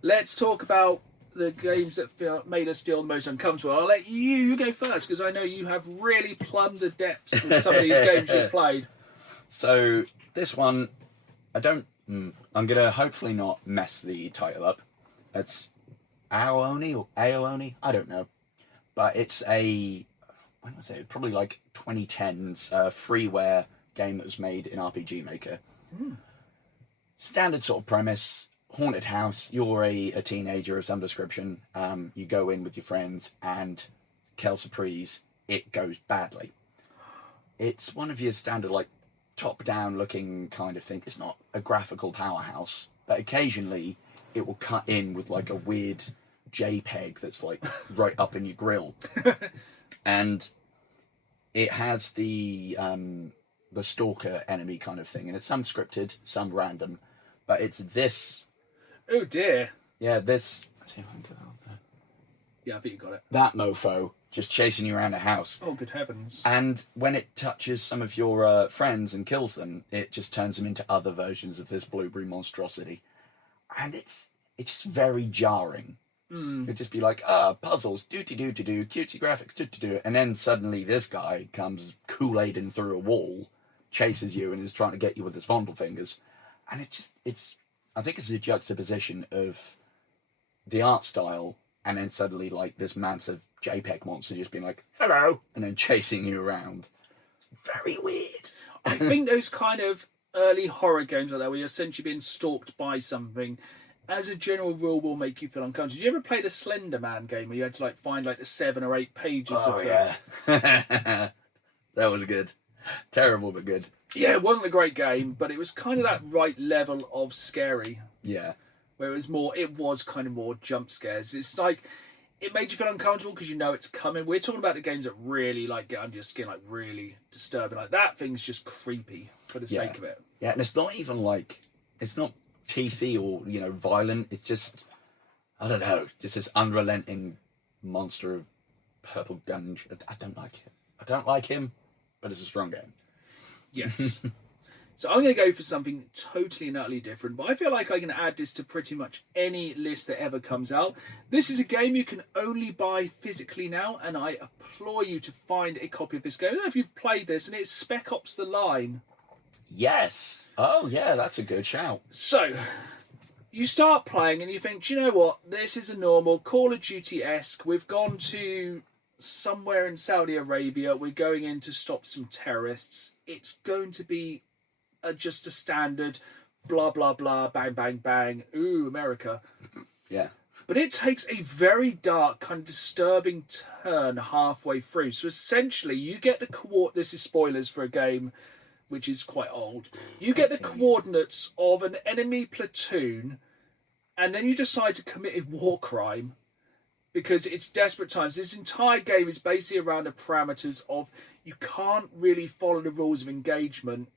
let's talk about the games that made us feel the most uncomfortable. I'll let you go first, because I know you have really plumbed the depths with some of these games you've played. So this one, I'm going to hopefully not mess the title up. It's Aooni or Aooni, I don't know. But it's when was it? Probably like 2010s freeware game that was made in RPG Maker. Standard sort of premise, haunted house. You're a teenager of some description. You go in with your friends, and quelle surprise, it goes badly. It's one of your standard like top-down looking kind of thing. It's not a graphical powerhouse, but occasionally it will cut in with like a weird JPEG that's like right up in your grill, and it has the stalker enemy kind of thing, and it's some scripted, some random, but it's this. Oh dear. Yeah, this. Let's see if I can get that on there. Yeah, I think you got it. That mofo just chasing you around the house. Oh, good heavens. And when it touches some of your friends and kills them, it just turns them into other versions of this blueberry monstrosity. And it's just very jarring. It'd just be like, puzzles, do-do-do-do-do, cutesy graphics, do-do-do. And then suddenly this guy comes Kool-Aiding through a wall, chases you, and is trying to get you with his fondle fingers. And I think it's a juxtaposition of the art style, and then suddenly like this massive JPEG monster just being like, hello, and then chasing you around. It's very weird. I think those kind of early horror games like that, where you're essentially being stalked by something, as a general rule, will make you feel uncomfortable. Did you ever play the Slender Man game where you had to like find like the 7 or 8 pages of yeah. That was good. Terrible, but good. Yeah, it wasn't a great game, but it was kind of that right level of scary. Yeah. Where it was kind of more jump scares. It's like, it made you feel uncomfortable because you know it's coming. We're talking about the games that really like get under your skin, like really disturbing. Like that thing's just creepy for the sake of it. Yeah, and it's not even like, it's not teethy or, violent. It's just, I don't know, just this unrelenting monster of purple gunge. I don't like him. I don't like him, but it's a strong game. Yes. So I'm going to go for something totally and utterly different, but I feel like I can add this to pretty much any list that ever comes out. This is a game you can only buy physically now, and I implore you to find a copy of this game. I don't know if you've played this, and it's Spec Ops The Line. Yes. Oh, yeah, that's a good shout. So, you start playing and you think, do you know what? This is a normal Call of Duty-esque. We've gone to somewhere in Saudi Arabia. We're going in to stop some terrorists. It's going to be just a standard blah, blah, blah, bang, bang, bang. Ooh, America. Yeah. But it takes a very dark, kind of disturbing turn halfway through. So essentially, you get this is spoilers for a game which is quite old. You get the coordinates of an enemy platoon, and then you decide to commit a war crime because it's desperate times. This entire game is basically around the parameters of you can't really follow the rules of engagement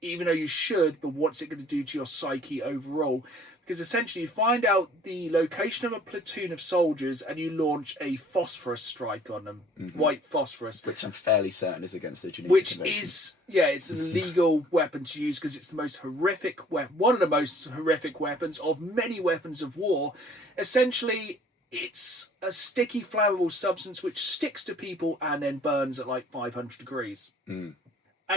even though you should, but what's it going to do to your psyche overall? Because essentially you find out the location of a platoon of soldiers and you launch a phosphorus strike on them, white phosphorus. Which I'm fairly certain is against the Geneva Which Convention. is, it's an illegal weapon to use because it's the most horrific one of the most horrific weapons of many weapons of war. Essentially, it's a sticky, flammable substance which sticks to people and then burns at like 500 degrees. And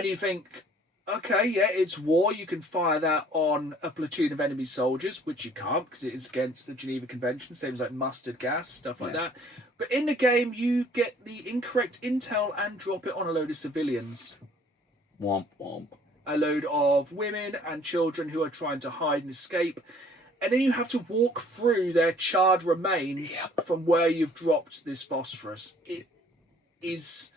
you think, okay, yeah, it's war. You can fire that on a platoon of enemy soldiers, which you can't because it is against the Geneva Convention, same as like mustard gas, stuff like that. But in the game, you get the incorrect intel and drop it on a load of civilians. Womp womp. A load of women and children who are trying to hide and escape. And then you have to walk through their charred remains from where you've dropped this phosphorus. It is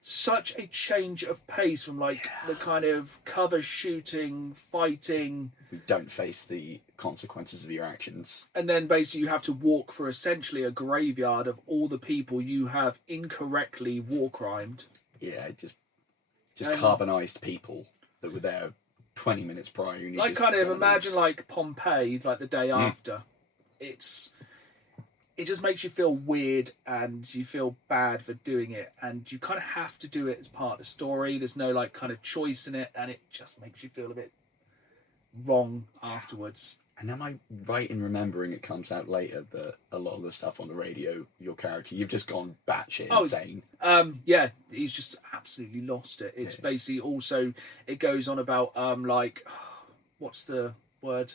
such a change of pace from like the kind of cover shooting, fighting. You don't face the consequences of your actions. And then basically you have to walk through essentially a graveyard of all the people you have incorrectly war crimed. Yeah, just carbonized people that were there 20 minutes prior. Like kind of imagine like Pompeii, like the day after. It just makes you feel weird and you feel bad for doing it, and you kind of have to do it as part of the story. There's no like kind of choice in it, and it just makes you feel a bit wrong afterwards. And am I right in remembering it comes out later that a lot of the stuff on the radio, your character, you've just gone batshit insane? Yeah, he's just absolutely lost it. It's basically also, it goes on about like, what's the word?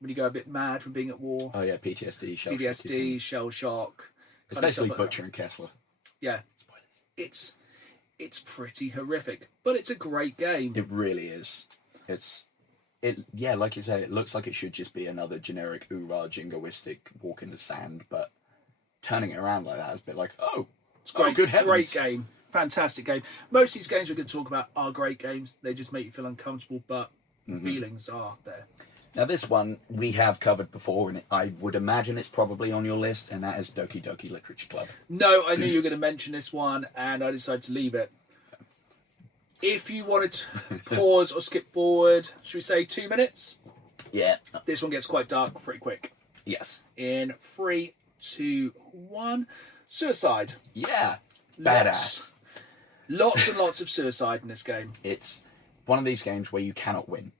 When you go a bit mad from being at war. Oh yeah, PTSD, shell shock. It's basically Butcher and Kessler. Yeah. Spoilers. It's pretty horrific, but it's a great game. It really is. Yeah, like you say, it looks like it should just be another generic oorah jingoistic walk in the sand, but turning it around like that is a bit like, it's great. Good heavens. Great game. Fantastic game. Most of these games we're going to talk about are great games. They just make you feel uncomfortable, but feelings are there. Now this one we have covered before, and I would imagine it's probably on your list, and that is Doki Doki Literature Club. No, I knew you were going to mention this one, and I decided to leave it. If you wanted to pause or skip forward, should we say 2 minutes? Yeah. This one gets quite dark pretty quick. Yes. In 3, 2, 1. Suicide. Yeah. Badass. Lots and lots of suicide in this game. It's one of these games where you cannot win.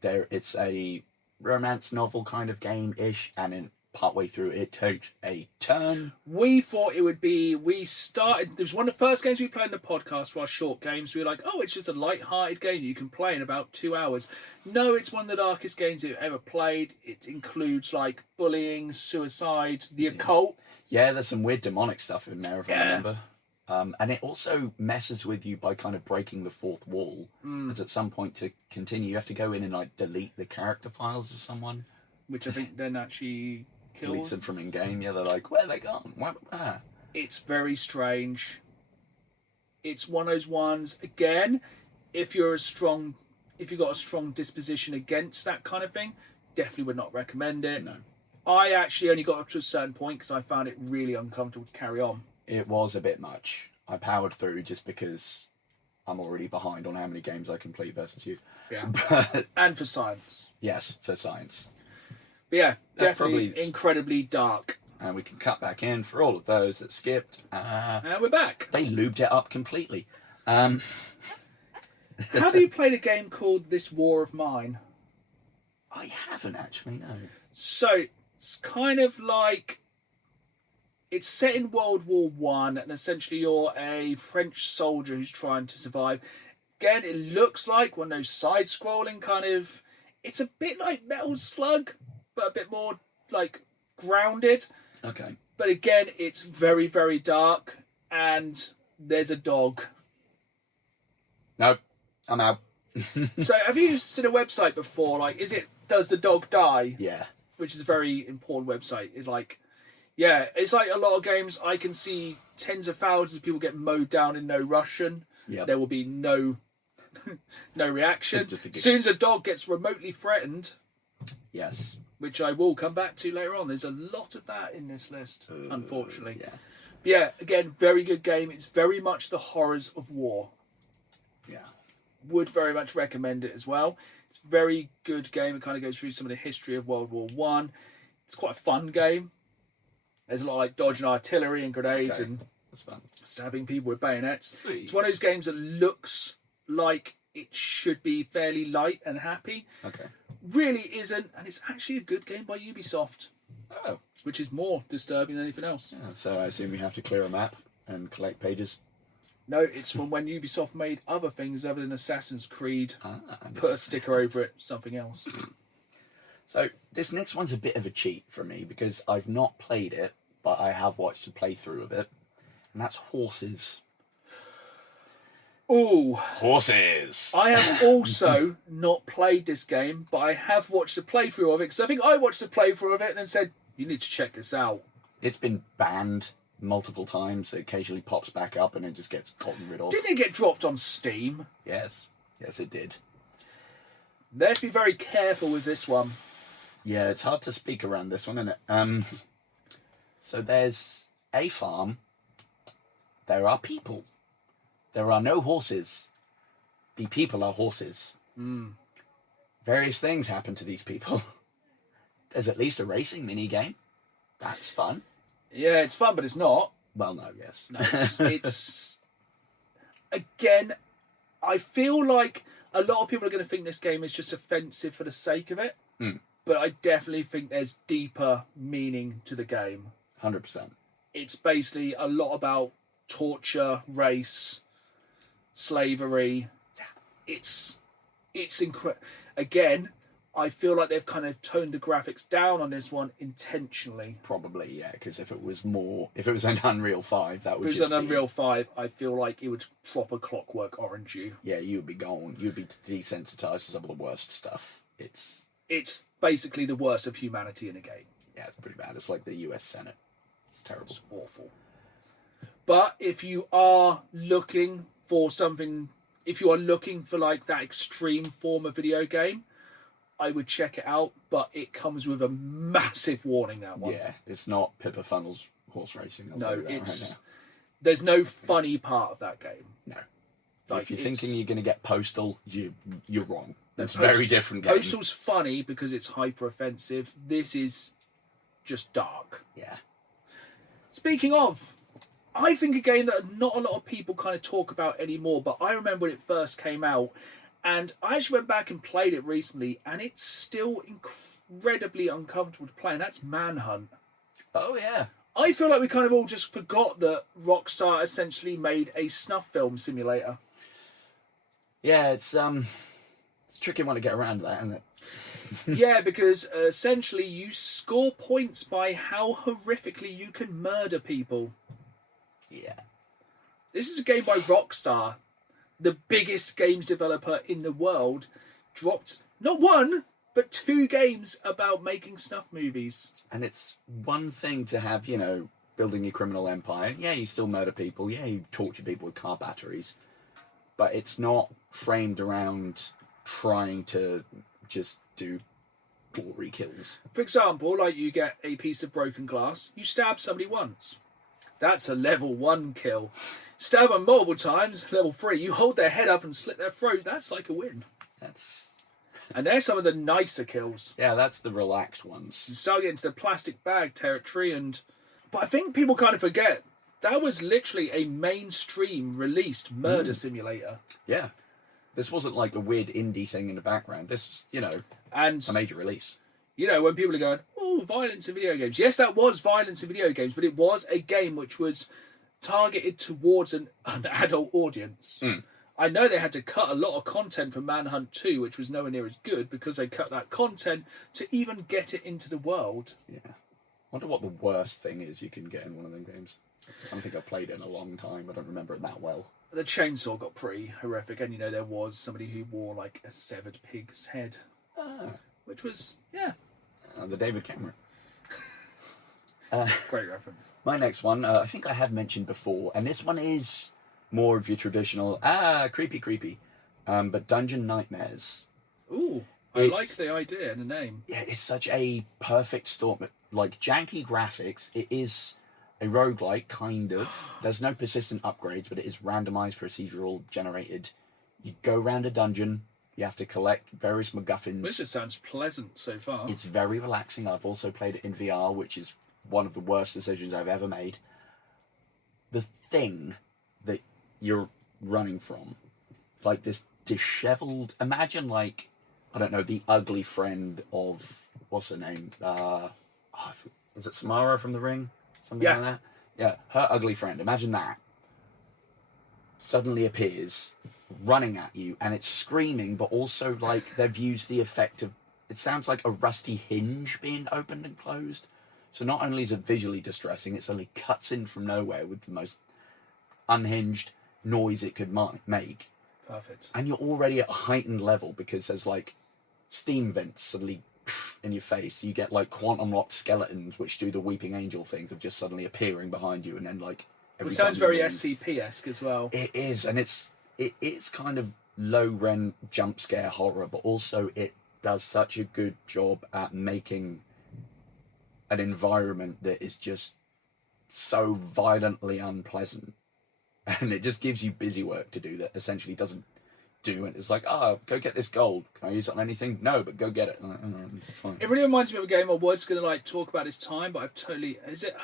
It's a romance novel kind of game-ish, and in partway through it takes a turn. We thought it would be, it was one of the first games we played in the podcast for our short games. We were like, it's just a light-hearted game you can play in about 2 hours. No, it's one of the darkest games we've ever played. It includes like bullying, suicide, the occult. Yeah, there's some weird demonic stuff in there, if I remember. And it also messes with you by kind of breaking the fourth wall. As at some point to continue, you have to go in and like delete the character files of someone. Which I think then actually kills. Deletes them from in-game. Yeah, they're like, where are they gone? Where? It's very strange. It's one of those ones, again, if you've got a strong disposition against that kind of thing, definitely would not recommend it. No. I actually only got up to a certain point because I found it really uncomfortable to carry on. It was a bit much. I powered through just because I'm already behind on how many games I complete versus you. Yeah. And for science. Yes, for science. But yeah, That's definitely probably incredibly dark. And we can cut back in for all of those that skipped. And we're back. They lubed it up completely. Have you played a game called This War of Mine? I haven't actually, no. So, it's kind of like... It's set in World War One, and essentially you're a French soldier who's trying to survive. Again, it looks like one of those side-scrolling kind of... It's a bit like Metal Slug, but a bit more, like, grounded. Okay. But again, it's very, very dark, and there's a dog. Nope, I'm out. So, have you seen a website before? Like, does the dog die? Yeah. Which is a very important website. It's like... Yeah, it's like a lot of games. I can see tens of thousands of people get mowed down in no Russian. Yep. There will be no reaction. As soon as a dog gets remotely threatened, yes, which I will come back to later on. There's a lot of that in this list, unfortunately. Yeah. But yeah, again, very good game. It's very much the horrors of war. Yeah. Would very much recommend it as well. It's a very good game. It kind of goes through some of the history of World War One. It's quite a fun game. There's a lot of like dodging artillery and grenades and that's fun. Stabbing people with bayonets. Sweet. It's one of those games that looks like it should be fairly light and happy. Okay. Really isn't, and it's actually a good game by Ubisoft. Oh. Which is more disturbing than anything else. Yeah, so I assume we have to clear a map and collect pages? No, it's from when Ubisoft made other things other than Assassin's Creed. Put a sticker over it, something else. So this next one's a bit of a cheat for me because I've not played it, but I have watched a playthrough of it, and that's Horses. Ooh. Horses! I have also not played this game, but I have watched a playthrough of it, because I think I watched a playthrough of it and then said, you need to check this out. It's been banned multiple times. It occasionally pops back up and it just gets gotten rid of. Didn't it get dropped on Steam? Yes. Yes, it did. Let's be very careful with this one. Yeah, it's hard to speak around this one, isn't it? So there's a farm. There are people. There are no horses. The people are horses. Various things happen to these people. There's at least a racing mini game. That's fun. Yeah, it's fun, but it's not. Well, no, yes. No, it's again, I feel like a lot of people are going to think this game is just offensive for the sake of it. But I definitely think there's deeper meaning to the game. 100%. It's basically a lot about torture, race, slavery. It's incredible. Again, I feel like they've kind of toned the graphics down on this one intentionally. Probably, yeah, because if it was an Unreal 5, that would If it just was an be... Unreal 5, I feel like it would proper Clockwork Orange you. Yeah, you'd be gone. You'd be desensitized to some of the worst stuff. It's basically the worst of humanity in a game. Yeah, it's pretty bad. It's like the US Senate. It's terrible. It's awful. But if you are looking for something, if you are looking for like that extreme form of video game, I would check it out, but it comes with a massive warning, that one. Yeah, it's not Pippa Funnel's horse racing. No, there's no funny part of that game. No. Like, if you're thinking you're going to get Postal, you're wrong. It's a Postal, very different game. Postal's funny because it's hyper offensive. This is just dark. Yeah. Speaking of, I think a game that not a lot of people kind of talk about anymore, but I remember when it first came out, and I actually went back and played it recently, and it's still incredibly uncomfortable to play, and that's Manhunt. Oh, yeah. I feel like we kind of all just forgot that Rockstar essentially made a snuff film simulator. Yeah, it's a tricky one to get around that, isn't it? Yeah, because essentially you score points by how horrifically you can murder people. Yeah. This is a game by Rockstar, the biggest games developer in the world, dropped not one, but 2 games about making snuff movies. And it's one thing to have, building your criminal empire. Yeah, you still murder people. Yeah, you torture people with car batteries. But it's not framed around trying to just do glory kills. For example, like you get a piece of broken glass, you stab somebody once. That's a level 1 kill. Stab them multiple times, level 3, you hold their head up and slit their throat, that's like a win. And they're some of the nicer kills. Yeah, that's the relaxed ones. You start getting to the plastic bag territory, but I think people kind of forget that was literally a mainstream released murder simulator. Yeah. This wasn't like a weird indie thing in the background. This was, and a major release. When people are going, oh, violence in video games. Yes, that was violence in video games, but it was a game which was targeted towards an adult audience. I know they had to cut a lot of content from Manhunt 2, which was nowhere near as good, because they cut that content to even get it into the world. Yeah. I wonder what the worst thing is you can get in one of them games. I don't think I've played it in a long time. I don't remember it that well. The chainsaw got pretty horrific, and there was somebody who wore like a severed pig's head. Which was, the David Cameron. Great reference. My next one, I think I have mentioned before, and this one is more of your traditional, creepy, but Dungeon Nightmares. Ooh, I like the idea and the name. Yeah, it's such a perfect storm. Like, janky graphics, it is a roguelike, kind of. There's no persistent upgrades, but it is randomized, procedural, generated You go around a dungeon. You have to collect various MacGuffins. This just sounds pleasant so far. It's very relaxing. I've also played it in VR, which is one of the worst decisions I've ever made. The thing that you're running from, like this dishevelled... Imagine, like, I don't know, the ugly friend of... What's her name? Is it Samara from The Ring? Something like that? Yeah, her ugly friend. Imagine that. Suddenly appears, running at you, and it's screaming, but also, like, they've used the effect of... It sounds like a rusty hinge being opened and closed. So not only is it visually distressing, it suddenly cuts in from nowhere with the most unhinged noise it could make. Perfect. And you're already at a heightened level because there's, like, steam vents suddenly in your face. You get, like, quantum locked skeletons which do the weeping angel things of just suddenly appearing behind you, and then, like... It sounds very SCP-esque as well. It is, and it's kind of low-rent jump scare horror, but also it does such a good job at making an environment that is just so violently unpleasant. And it just gives you busy work to do that essentially doesn't do it. It's like, go get this gold. Can I use it on anything? No, but go get it. Like, fine. It really reminds me of a game I was going to like talk about this time, but I've totally... Is it...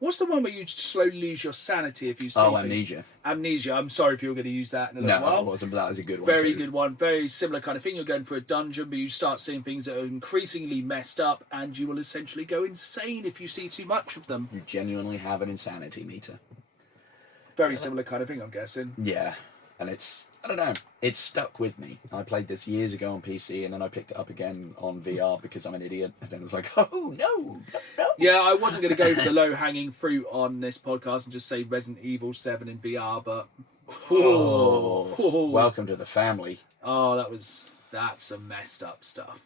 What's the one where you slowly lose your sanity if you see things? Amnesia. Amnesia. I'm sorry if you were going to use that in a little while. No, it wasn't, but that was a good one. Very good one. Very similar kind of thing. You're going for a dungeon, but you start seeing things that are increasingly messed up, and you will essentially go insane if you see too much of them. You genuinely have an insanity meter. Very similar kind of thing, I'm guessing. Yeah, and I don't know, it's stuck with me. I played this years ago on PC, and then I picked it up again on VR because I'm an idiot, and then I was like, oh, no. Yeah, I wasn't going to go for the low-hanging fruit on this podcast and just say Resident Evil 7 in VR, but... Welcome to the family. Oh, that's some messed up stuff.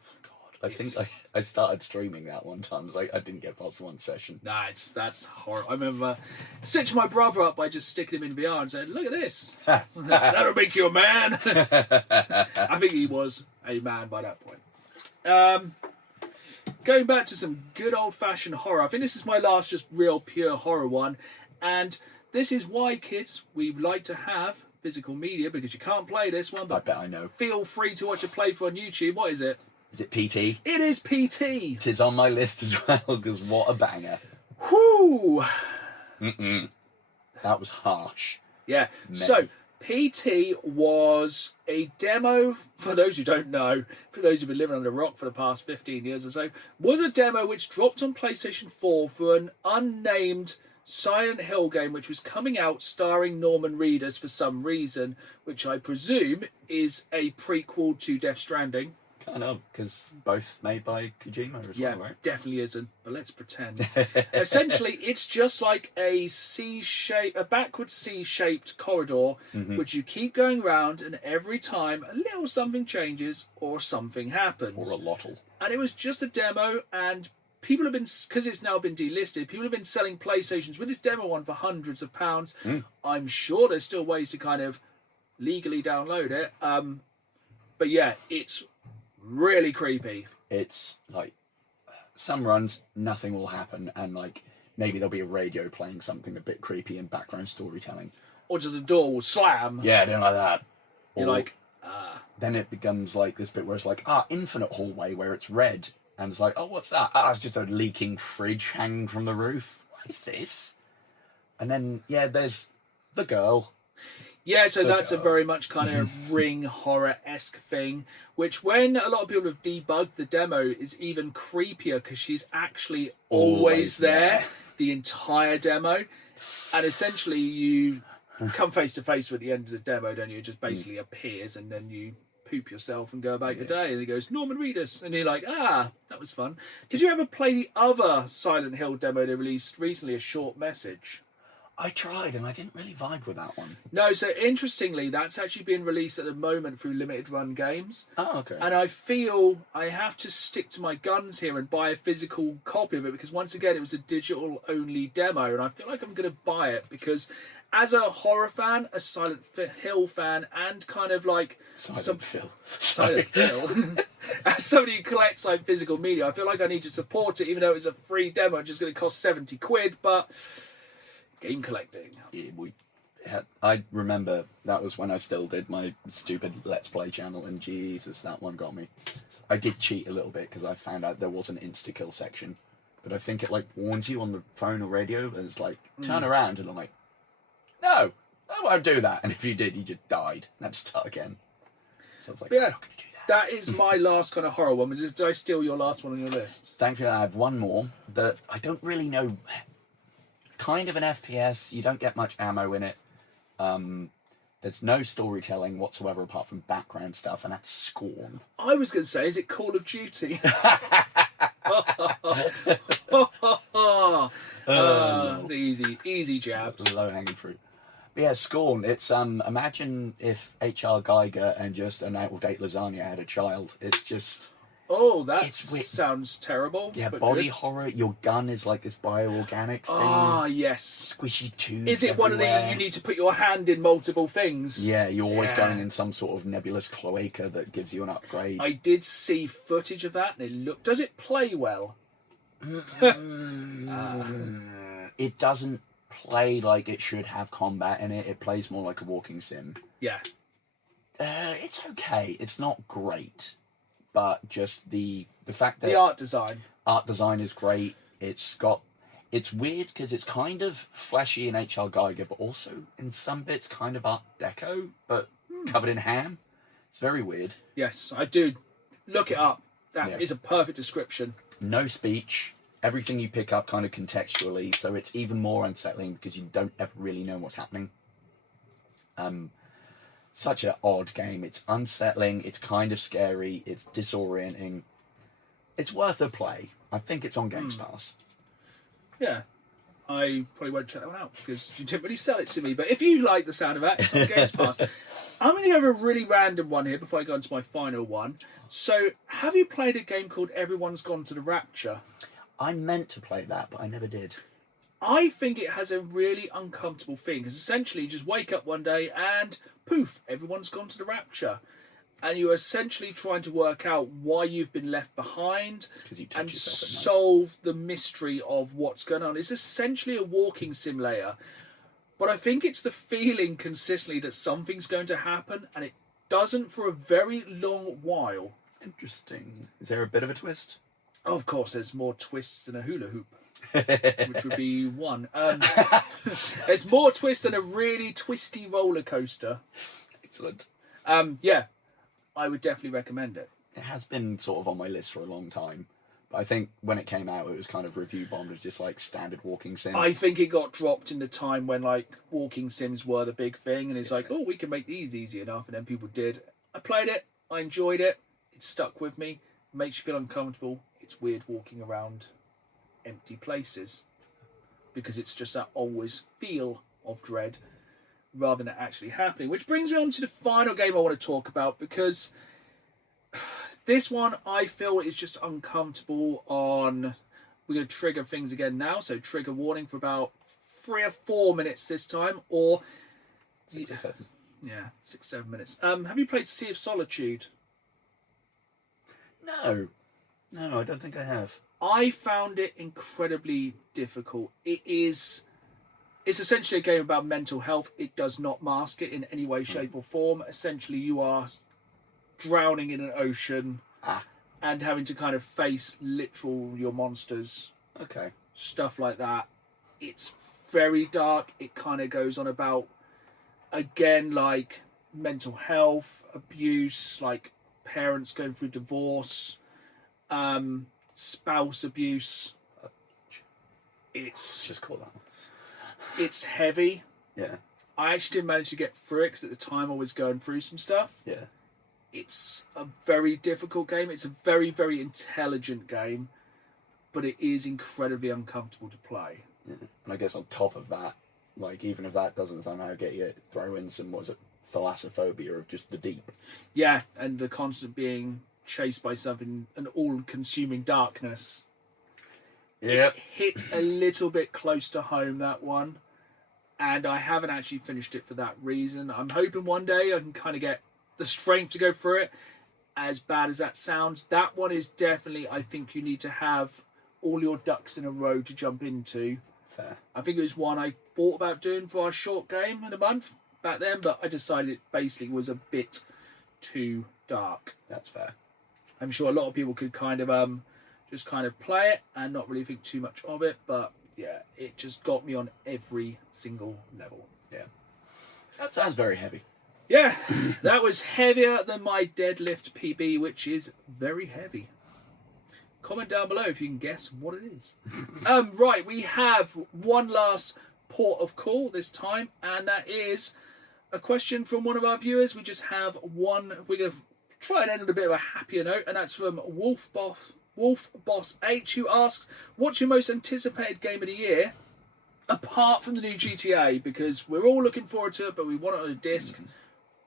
I think I started streaming that one time. I was like, I didn't get past one session. Nah, that's horrible. I remember stitching my brother up by just sticking him in VR and saying, look at this. That'll make you a man. I think he was a man by that point. Going back to some good old-fashioned horror. I think this is my last just real pure horror one. And this is why, kids, we like to have physical media, because you can't play this one. But I bet I know. Feel free to watch a playthrough on YouTube. What is it? Is it PT? It is PT. Tis on my list as well, because what a banger. Whoo! That was harsh. Yeah. So, PT was a demo, for those who don't know, for those who've been living under a rock for the past 15 years or so, was a demo which dropped on PlayStation 4 for an unnamed Silent Hill game which was coming out starring Norman Reedus for some reason, which I presume is a prequel to Death Stranding. Kind of, because both made by Kojima as well, right? Definitely isn't, but let's pretend. Essentially, it's just like a backwards C-shaped corridor, which you keep going round, and every time a little something changes or something happens. Or a lottle. And it was just a demo, and people have been, because it's now been delisted, people have been selling PlayStations with this demo on for hundreds of pounds. I'm sure there's still ways to kind of legally download it. But yeah, it's really creepy. It's like some runs, nothing will happen, and like maybe there'll be a radio playing something a bit creepy and background storytelling, or just a door will slam. Yeah, I don't like that. You're like, then it becomes like this bit where it's like infinite hallway where it's red, and it's like, oh, what's that? It's just a leaking fridge hanging from the roof. What is this? And then there's the girl. Yeah, so that's a very much kind of Ring horror-esque thing, which when a lot of people have debugged the demo is even creepier because she's actually always there the entire demo. And essentially you come face to face with the end of the demo, don't you? It just basically appears and then you poop yourself and go about your day. And he goes, Norman Reedus. And you're like, that was fun. Did you ever play the other Silent Hill demo they released recently, A Short Message? I tried, and I didn't really vibe with that one. No, so interestingly, that's actually being released at the moment through Limited Run Games. Oh, okay. And I feel I have to stick to my guns here and buy a physical copy of it, because once again, it was a digital-only demo, and I feel like I'm going to buy it, because as a horror fan, a Silent Hill fan, and kind of like... Silent Phil. As somebody who collects like physical media, I feel like I need to support it, even though it's a free demo, it's just going to cost £70, but... Game collecting. I remember that was when I still did my stupid Let's Play channel, and Jesus, that one got me. I did cheat a little bit because I found out there was an insta-kill section, but I think it like warns you on the phone or radio, and it's like, turn around, and I'm like, no, I won't do that. And if you did, you just died and had to start again. So I was like, Yeah. I'm not going to do that. That is my last kind of horror one. Did I steal your last one on your list? Thankfully, I have one more that I don't really know. Kind of an FPS. You don't get much ammo in it. There's no storytelling whatsoever apart from background stuff, and that's Scorn. I was going to say, is it Call of Duty? Easy jabs. Low hanging fruit. But yeah, Scorn. It's imagine if H.R. Geiger and just an out-of-date lasagna had a child. It's just. Oh, that sounds terrible. Yeah, but body good. horror. Your gun is like this bioorganic thing. Ah, yes. Squishy tubes. Is it one of the you need to put your hand in multiple things? Yeah, you're always going in some sort of nebulous cloaca that gives you an upgrade. I did see footage of that, and it looked. Does it play well? It doesn't play like it should have combat in it. It plays more like a walking sim. Yeah. It's okay. It's not great, but just the fact that The art design is great. It's weird because it's kind of flashy in H.R. Geiger, but also in some bits kind of Art Deco, but covered in ham. It's very weird. Yes, I do. Look it up. That is a perfect description. No speech. Everything you pick up kind of contextually, so it's even more unsettling because you don't ever really know what's happening. Such an odd game. It's unsettling. It's kind of scary. It's disorienting. It's worth a play. I think it's on Games Pass. Yeah. I probably won't check that one out because you didn't really sell it to me. But if you like the sound of that, it's on Games Pass. I'm going to go over a really random one here before I go into my final one. So, have you played a game called Everyone's Gone to the Rapture? I meant to play that, but I never did. I think it has a really uncomfortable thing because essentially you just wake up one day and poof, everyone's gone to the rapture. And you're essentially trying to work out why you've been left behind and solve the mystery of what's going on. It's essentially a walking simulator. But I think it's the feeling consistently that something's going to happen and it doesn't for a very long while. Interesting. Is there a bit of a twist? Oh, of course, there's more twists than a hula hoop. Which would be one. There's more twists than a really twisty roller coaster. Excellent. Yeah, I would definitely recommend it. It has been sort of on my list for a long time. But I think when it came out, it was kind of review bombed as just like standard walking sim. I think it got dropped in the time when like walking sims were the big thing, and it's like, oh, we can make these easy enough, and then people did. I played it, I enjoyed it, it stuck with me, it makes you feel uncomfortable. It's weird walking around empty places because it's just that always feel of dread rather than it actually happening, which brings me on to the final game I want to talk about, because this one I feel is just uncomfortable on. We're going to trigger things again now, so trigger warning for about 3 or 4 minutes this time, or 6 or 7. Yeah, 6-7 minutes. Have you played Sea of Solitude? No, I don't think I have. I found it incredibly difficult. It's essentially a game about mental health. It does not mask it in any way, shape or form. Essentially, you are drowning in an ocean and having to kind of face your monsters. Okay. Stuff like that. It's very dark. It kind of goes on about, again, like mental health, abuse, like parents going through divorce, spouse abuse. It's just call that one. It's heavy. Yeah. I actually didn't manage to get through it because at the time I was going through some stuff. Yeah. It's a very difficult game. It's a very, very intelligent game, but it is incredibly uncomfortable to play. Yeah. And I guess on top of that, like even if that doesn't somehow get you, throw in some, thalassophobia of just the deep. Yeah, and the constant being chased by something, an all-consuming darkness. Yep. It hit a little bit close to home, that one, and I haven't actually finished it for that reason. I'm hoping one day I can kind of get the strength to go through it. As bad as that sounds, that one is definitely, I think you need to have all your ducks in a row to jump into. Fair. I think it was one I thought about doing for our short game in a month back then, but I decided it basically was a bit too dark. That's fair. I'm sure a lot of people could kind of just kind of play it and not really think too much of it, but yeah, it just got me on every single level. Yeah. That sounds very heavy. Yeah, that was heavier than my deadlift PB, which is very heavy. Comment down below if you can guess what it is. Right, we have one last port of call this time, and that is a question from one of our viewers. We just have one. We're going to try and end on a bit of a happier note, and that's from Wolf Boss H, who asks, what's your most anticipated game of the year, apart from the new GTA? Because we're all looking forward to it, but we want it on a disc.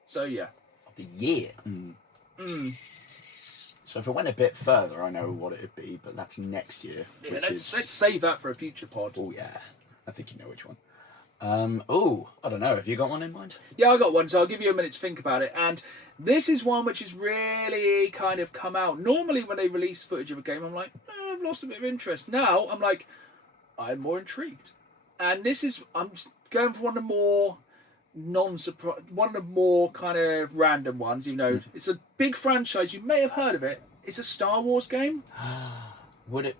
So, yeah. Of the year? So if I went a bit further, I know what it'd be, but that's next year. Yeah, let's save that for a future pod. Oh, yeah. I think you know which one. I don't know. Have you got one in mind? Yeah, I got one, so I'll give you a minute to think about it. And this is one which has really kind of come out. Normally when they release footage of a game, I'm like, I've lost a bit of interest. Now, I'm like, I'm more intrigued. And this is, I'm going for one of the more one of the more kind of random ones, you know. It's a big franchise. You may have heard of it. It's a Star Wars game.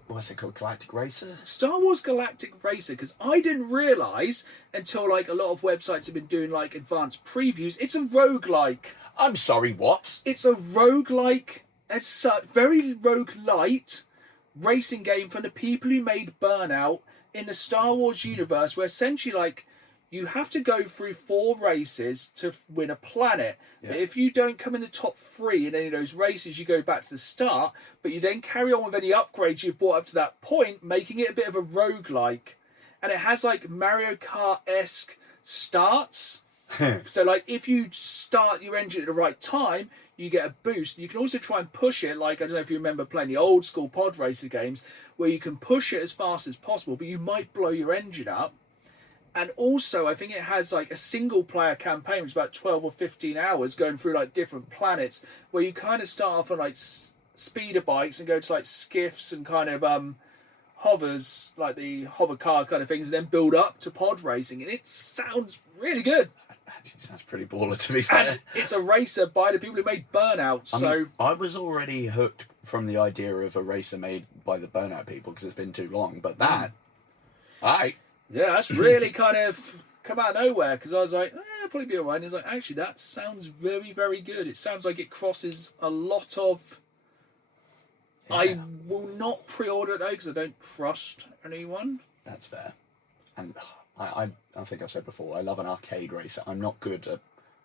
What's it called? Galactic Racer? Star Wars Galactic Racer, because I didn't realise until like a lot of websites have been doing like advanced previews, it's a roguelike. I'm sorry, what? It's a roguelike, it's a very roguelite racing game from the people who made Burnout in the Star Wars universe, where essentially like you have to go through 4 races to win a planet. Yeah. But if you don't come in the top 3 in any of those races, you go back to the start. But you then carry on with any upgrades you've brought up to that point, making it a bit of a roguelike. And it has like Mario Kart-esque starts. So like if you start your engine at the right time, you get a boost. You can also try and push it, like I don't know if you remember playing the old school pod racer games, where you can push it as fast as possible, but you might blow your engine up. And also, I think it has like a single player campaign, which is about 12 or 15 hours going through like different planets, where you kind of start off on like speeder bikes and go to like skiffs and kind of hovers, like the hover car kind of things, and then build up to pod racing. And it sounds really good. Actually, sounds pretty baller, to be fair. And it's a racer by the people who made Burnout. So I was already hooked from the idea of a racer made by the Burnout people because it's been too long. But that, yeah, that's really kind of come out of nowhere, because I was like, it'll probably be alright. And it's like, actually, that sounds very, very good. It sounds like it crosses a lot of... Yeah. I will not pre-order it, though, because I don't trust anyone. That's fair. And I think I've said before, I love an arcade racer. I'm not good at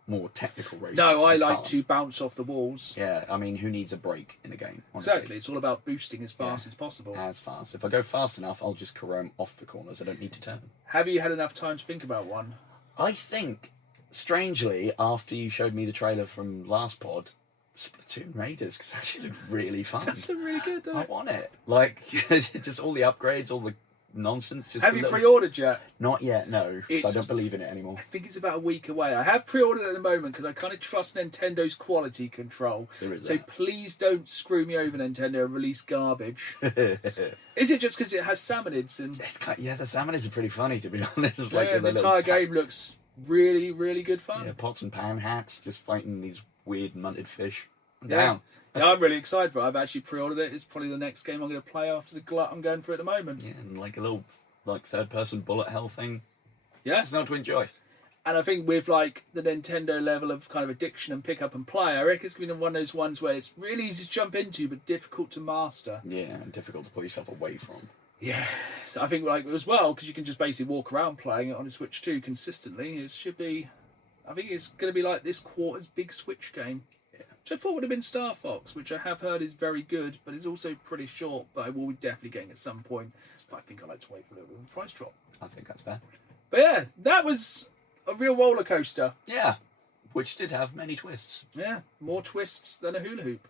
more technical races. No, I like to bounce off the walls. Yeah, I mean, who needs a break in a game, honestly? Exactly, it's all about boosting as fast as possible. As fast. If I go fast enough, I'll just carom off the corners. I don't need to turn. Have you had enough time to think about one? I think, strangely, after you showed me the trailer from last pod, Splatoon Raiders, because that actually looked really fun. That's really good, though. I want it. Like, just all the upgrades, all the nonsense. Just have you pre-ordered yet? Not yet, no. Because I don't believe in it anymore. I think it's about a week away. I have pre-ordered at the moment because I kind of trust Nintendo's quality control. So please don't screw me over, Nintendo, and release garbage. Is it just because it has salmonids? And the salmonids are pretty funny, to be honest. Yeah, like the entire game looks really, really good fun. Yeah, pots and pan hats, just fighting these weird munted fish. I'm yeah. down. Yeah, I'm really excited for it. I've actually pre-ordered it. It's probably the next game I'm going to play after the glut I'm going through at the moment. Yeah, and like a little third-person bullet hell thing. Yeah. It's not to enjoy. And I think with like the Nintendo level of kind of addiction and pick up and play, I reckon it's going to be one of those ones where it's really easy to jump into but difficult to master. Yeah, and difficult to pull yourself away from. Yeah. So I think like as well, because you can just basically walk around playing it on a Switch 2 consistently, it should be... I think it's going to be like this quarter's big Switch game. Which I thought would have been Star Fox, which I have heard is very good, but is also pretty short, but I will be definitely getting at some point. But I think I'd like to wait for a little bit of a price drop. I think that's fair. But yeah, that was a real roller coaster. Yeah, which did have many twists. Yeah, more twists than a hula hoop.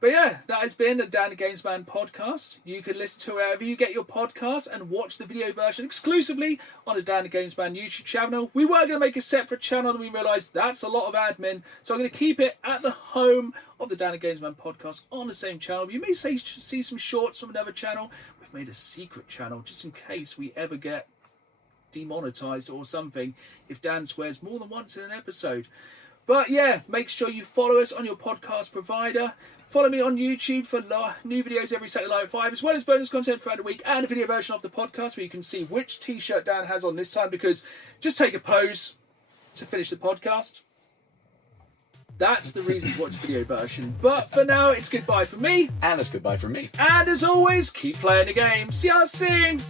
But yeah, that has been the Dan the Games Man podcast. You can listen to wherever you get your podcasts and watch the video version exclusively on the Dan the Games Man YouTube channel. We were going to make a separate channel and we realised that's a lot of admin. So I'm going to keep it at the home of the Dan the Games Man podcast on the same channel. You may see some shorts from another channel. We've made a secret channel just in case we ever get demonetized or something if Dan swears more than once in an episode. But yeah, make sure you follow us on your podcast provider. Follow me on YouTube for new videos every Saturday night at 5, as well as bonus content throughout the week and a video version of the podcast where you can see which t-shirt Dan has on this time, because just take a pose to finish the podcast. That's the reason to watch the video version. But for now, it's goodbye from me. And it's goodbye from me. And as always, keep playing the game. See you soon.